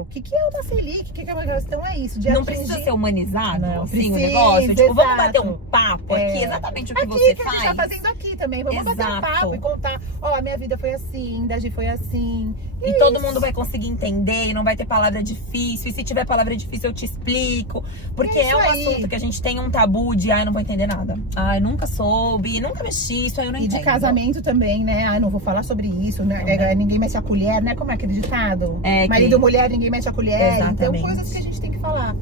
O que é uma Selic? O que é uma questão? É isso. Não precisa ser humanizado, assim, o precisa, negócio. Tipo, vamos exato. bater um papo aqui, exatamente o que você que faz. A gente tá fazendo aqui também. Vamos bater um papo e contar. A minha vida foi assim, da Gi foi assim. E todo mundo vai conseguir entender, não vai ter palavra difícil. E se tiver palavra difícil, eu te explico. Porque é um assunto que a gente tem um tabu de, não vou entender nada. Nunca soube, nunca mexi, isso aí eu não entendo. E de casamento também, né? Não vou falar sobre isso, né? Ninguém mete a colher, né? Como é aquele ditado? Marido, mulher, ninguém mete a colher. Exatamente. Então, coisas que a gente tem que falar.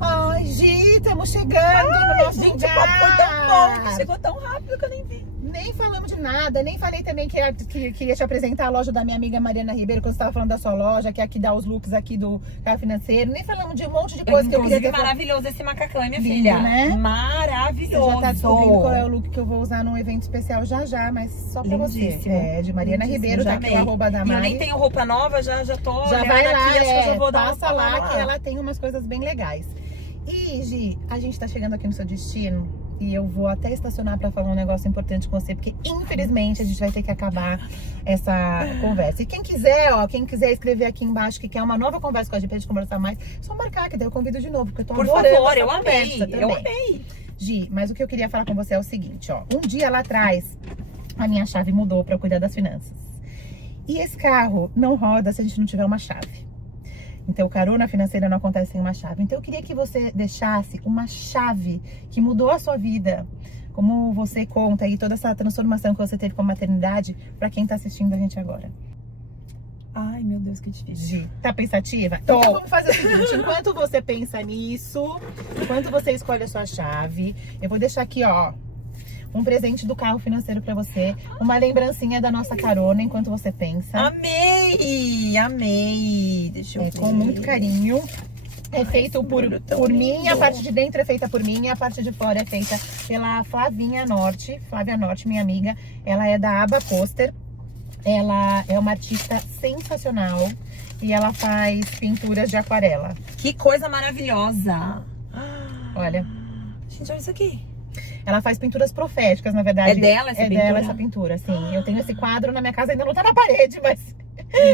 Ai, Gi, estamos chegando no nosso gente, lugar. O papo foi tão bom que chegou tão rápido que eu nem vi. Nem falamos de nada, nem falei também que queria te apresentar a loja da minha amiga Mariana Ribeiro, quando você estava falando da sua loja, que é aqui dá os looks aqui do carro financeiro. Nem falamos de um monte de coisa que eu queria ter. Maravilhoso esse macacão, hein, minha filha? Né? Maravilhoso. Você já tá descobrindo qual é o look que eu vou usar num evento especial já, mas só pra lindíssimo. você. De Mariana Ribeiro, tá aqui o arroba da Mari. E eu nem tenho roupa nova, já tô já vai lá, aqui, acho que eu já vou dar passa lá que ela tem umas coisas bem legais. E, Gi, a gente tá chegando aqui no seu destino. e eu vou até estacionar pra falar um negócio importante com você, porque infelizmente a gente vai ter que acabar essa conversa. E quem quiser, quem quiser escrever aqui embaixo que quer uma nova conversa com a gente pra gente conversar mais, só marcar, que daí eu convido de novo, porque eu tô adorando Por favor, essa eu amei, conversa também. eu amei. Gi, mas o que eu queria falar com você é o seguinte, um dia lá atrás, a minha chave mudou pra eu cuidar das finanças. E esse carro não roda se a gente não tiver uma chave. Então, carona financeira não acontece sem uma chave. Então, eu queria que você deixasse uma chave que mudou a sua vida. Como você conta aí, toda essa transformação que você teve com a maternidade, pra quem tá assistindo a gente agora. Ai, meu Deus, que difícil. Gi, tá pensativa? Então, vamos fazer o seguinte. Enquanto você pensa nisso, enquanto você escolhe a sua chave, eu vou deixar aqui, um presente do carro financeiro pra você. Uma lembrancinha da nossa carona enquanto você pensa. Amei! Amei! Deixa eu ver. Com muito carinho. É feito por mim, a parte de dentro é feita por mim e a parte de fora é feita pela Flávia Norte, minha amiga. Ela é da Aba Poster. Ela é uma artista sensacional e ela faz pinturas de aquarela. Que coisa maravilhosa! Olha. Gente, olha isso aqui. Ela faz pinturas proféticas, na verdade. É dela essa pintura? É dela essa pintura, sim. Eu tenho esse quadro na minha casa, ainda não tá na parede, mas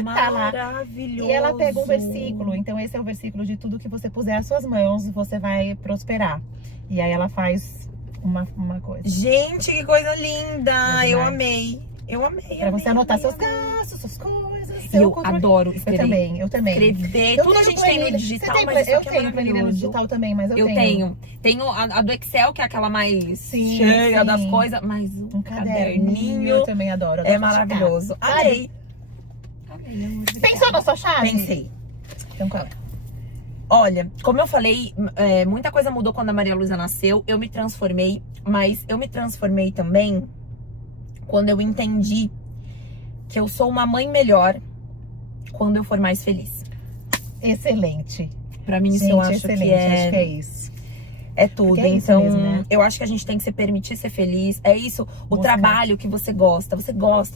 tá lá. Maravilhoso. E ela pega um versículo, então esse é o versículo de tudo que você puser às suas mãos, você vai prosperar. E aí ela faz uma coisa. Gente, que coisa linda! É eu demais. amei. Eu amei. Pra você anotar seus amei. gastos, suas coisas. Eu adoro escrever. Eu também. Escrever. Tudo a gente tem no digital, mas isso aqui é tenho planilha no maravilhoso. digital também, mas Eu tenho. Tenho a do Excel, que é aquela mais cheia sim. das coisas, mas Um caderninho. Eu também adoro. É maravilhoso. Amei. Amei, amor. Pensou na sua chave? Pensei. Então qual é? Olha, como eu falei, muita coisa mudou quando a Maria Luísa nasceu. Eu me transformei, mas eu me transformei também quando eu entendi que eu sou uma mãe melhor quando eu for mais feliz. Excelente. Pra mim, isso Gente, eu acho excelente. que é... Acho que é isso. É tudo, Porque é isso então mesmo, né? eu acho que a gente tem que se permitir ser feliz. É isso, o Buscar. trabalho que você gosta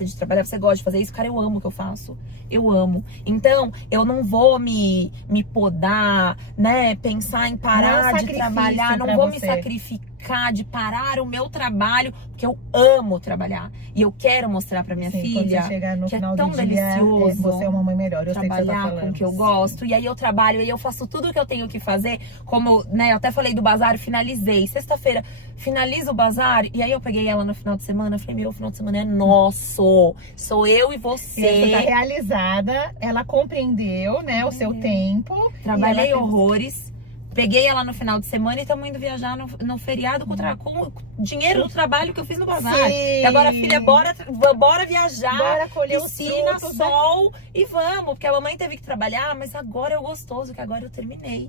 de trabalhar, você gosta de fazer isso. Cara, eu amo o que eu faço, eu amo. Então, eu não vou me podar, né, pensar em parar de trabalhar, não vou me sacrificar de parar o meu trabalho, porque eu amo trabalhar. E eu quero mostrar pra minha filha quando você chegar no que final é tão do dia, delicioso você é uma mãe melhor. Eu sei que você tá trabalhar falando. com o que eu gosto. E aí eu trabalho, e aí eu faço tudo o que eu tenho que fazer. Como, né, eu até falei do bazar, finalizei. Sexta-feira, finalizo o bazar. E aí eu peguei ela no final de semana. Falei, meu, final de semana é nosso. Sou eu e você. E você tá realizada. Ela compreendeu, né, o seu tempo. Trabalhei horrores. Peguei ela no final de semana e estamos indo viajar no feriado com o dinheiro do trabalho que eu fiz no bazar. Sim. E agora, filha, bora viajar. Bora colher piscina, os frutos, sol, e vamos. Porque a mamãe teve que trabalhar, mas agora é o gostoso, que agora eu terminei.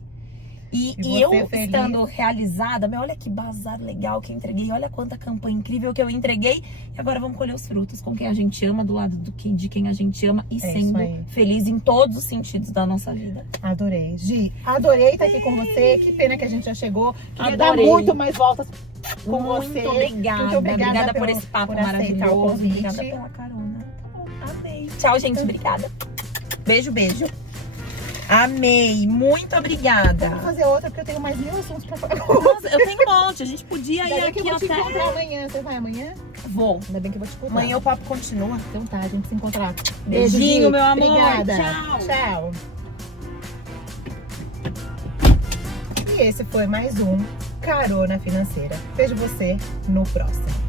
E eu feliz. estando realizada, mas olha que bazar legal que eu entreguei, olha quanta campanha incrível que eu entreguei. E agora vamos colher os frutos com quem a gente ama, do lado de quem a gente ama e sendo feliz em todos os sentidos da nossa vida. Adorei. Gi, adorei estar aqui com você. Que pena que a gente já chegou. Queria dar Adorei. muito mais voltas com você. Muito obrigada. Muito Obrigada por esse papo maravilhoso. Obrigada Obrigada pela carona. Amei. Tchau, gente. Obrigada. Beijo, beijo. Amei, muito obrigada. Vou fazer outra porque eu tenho mais 1000 assuntos pra falar. Nossa, eu tenho um monte. A gente podia ir Ainda bem que eu aqui vou te até. encontrar amanhã. Você vai amanhã? Vou. Ainda bem que eu vou te encontrar. Amanhã o papo continua. Então tá, a gente se encontrar. Beijinho, Gi. meu amor. Obrigada. Tchau. Tchau. E esse foi mais um Carona Financeira. Vejo você no próximo.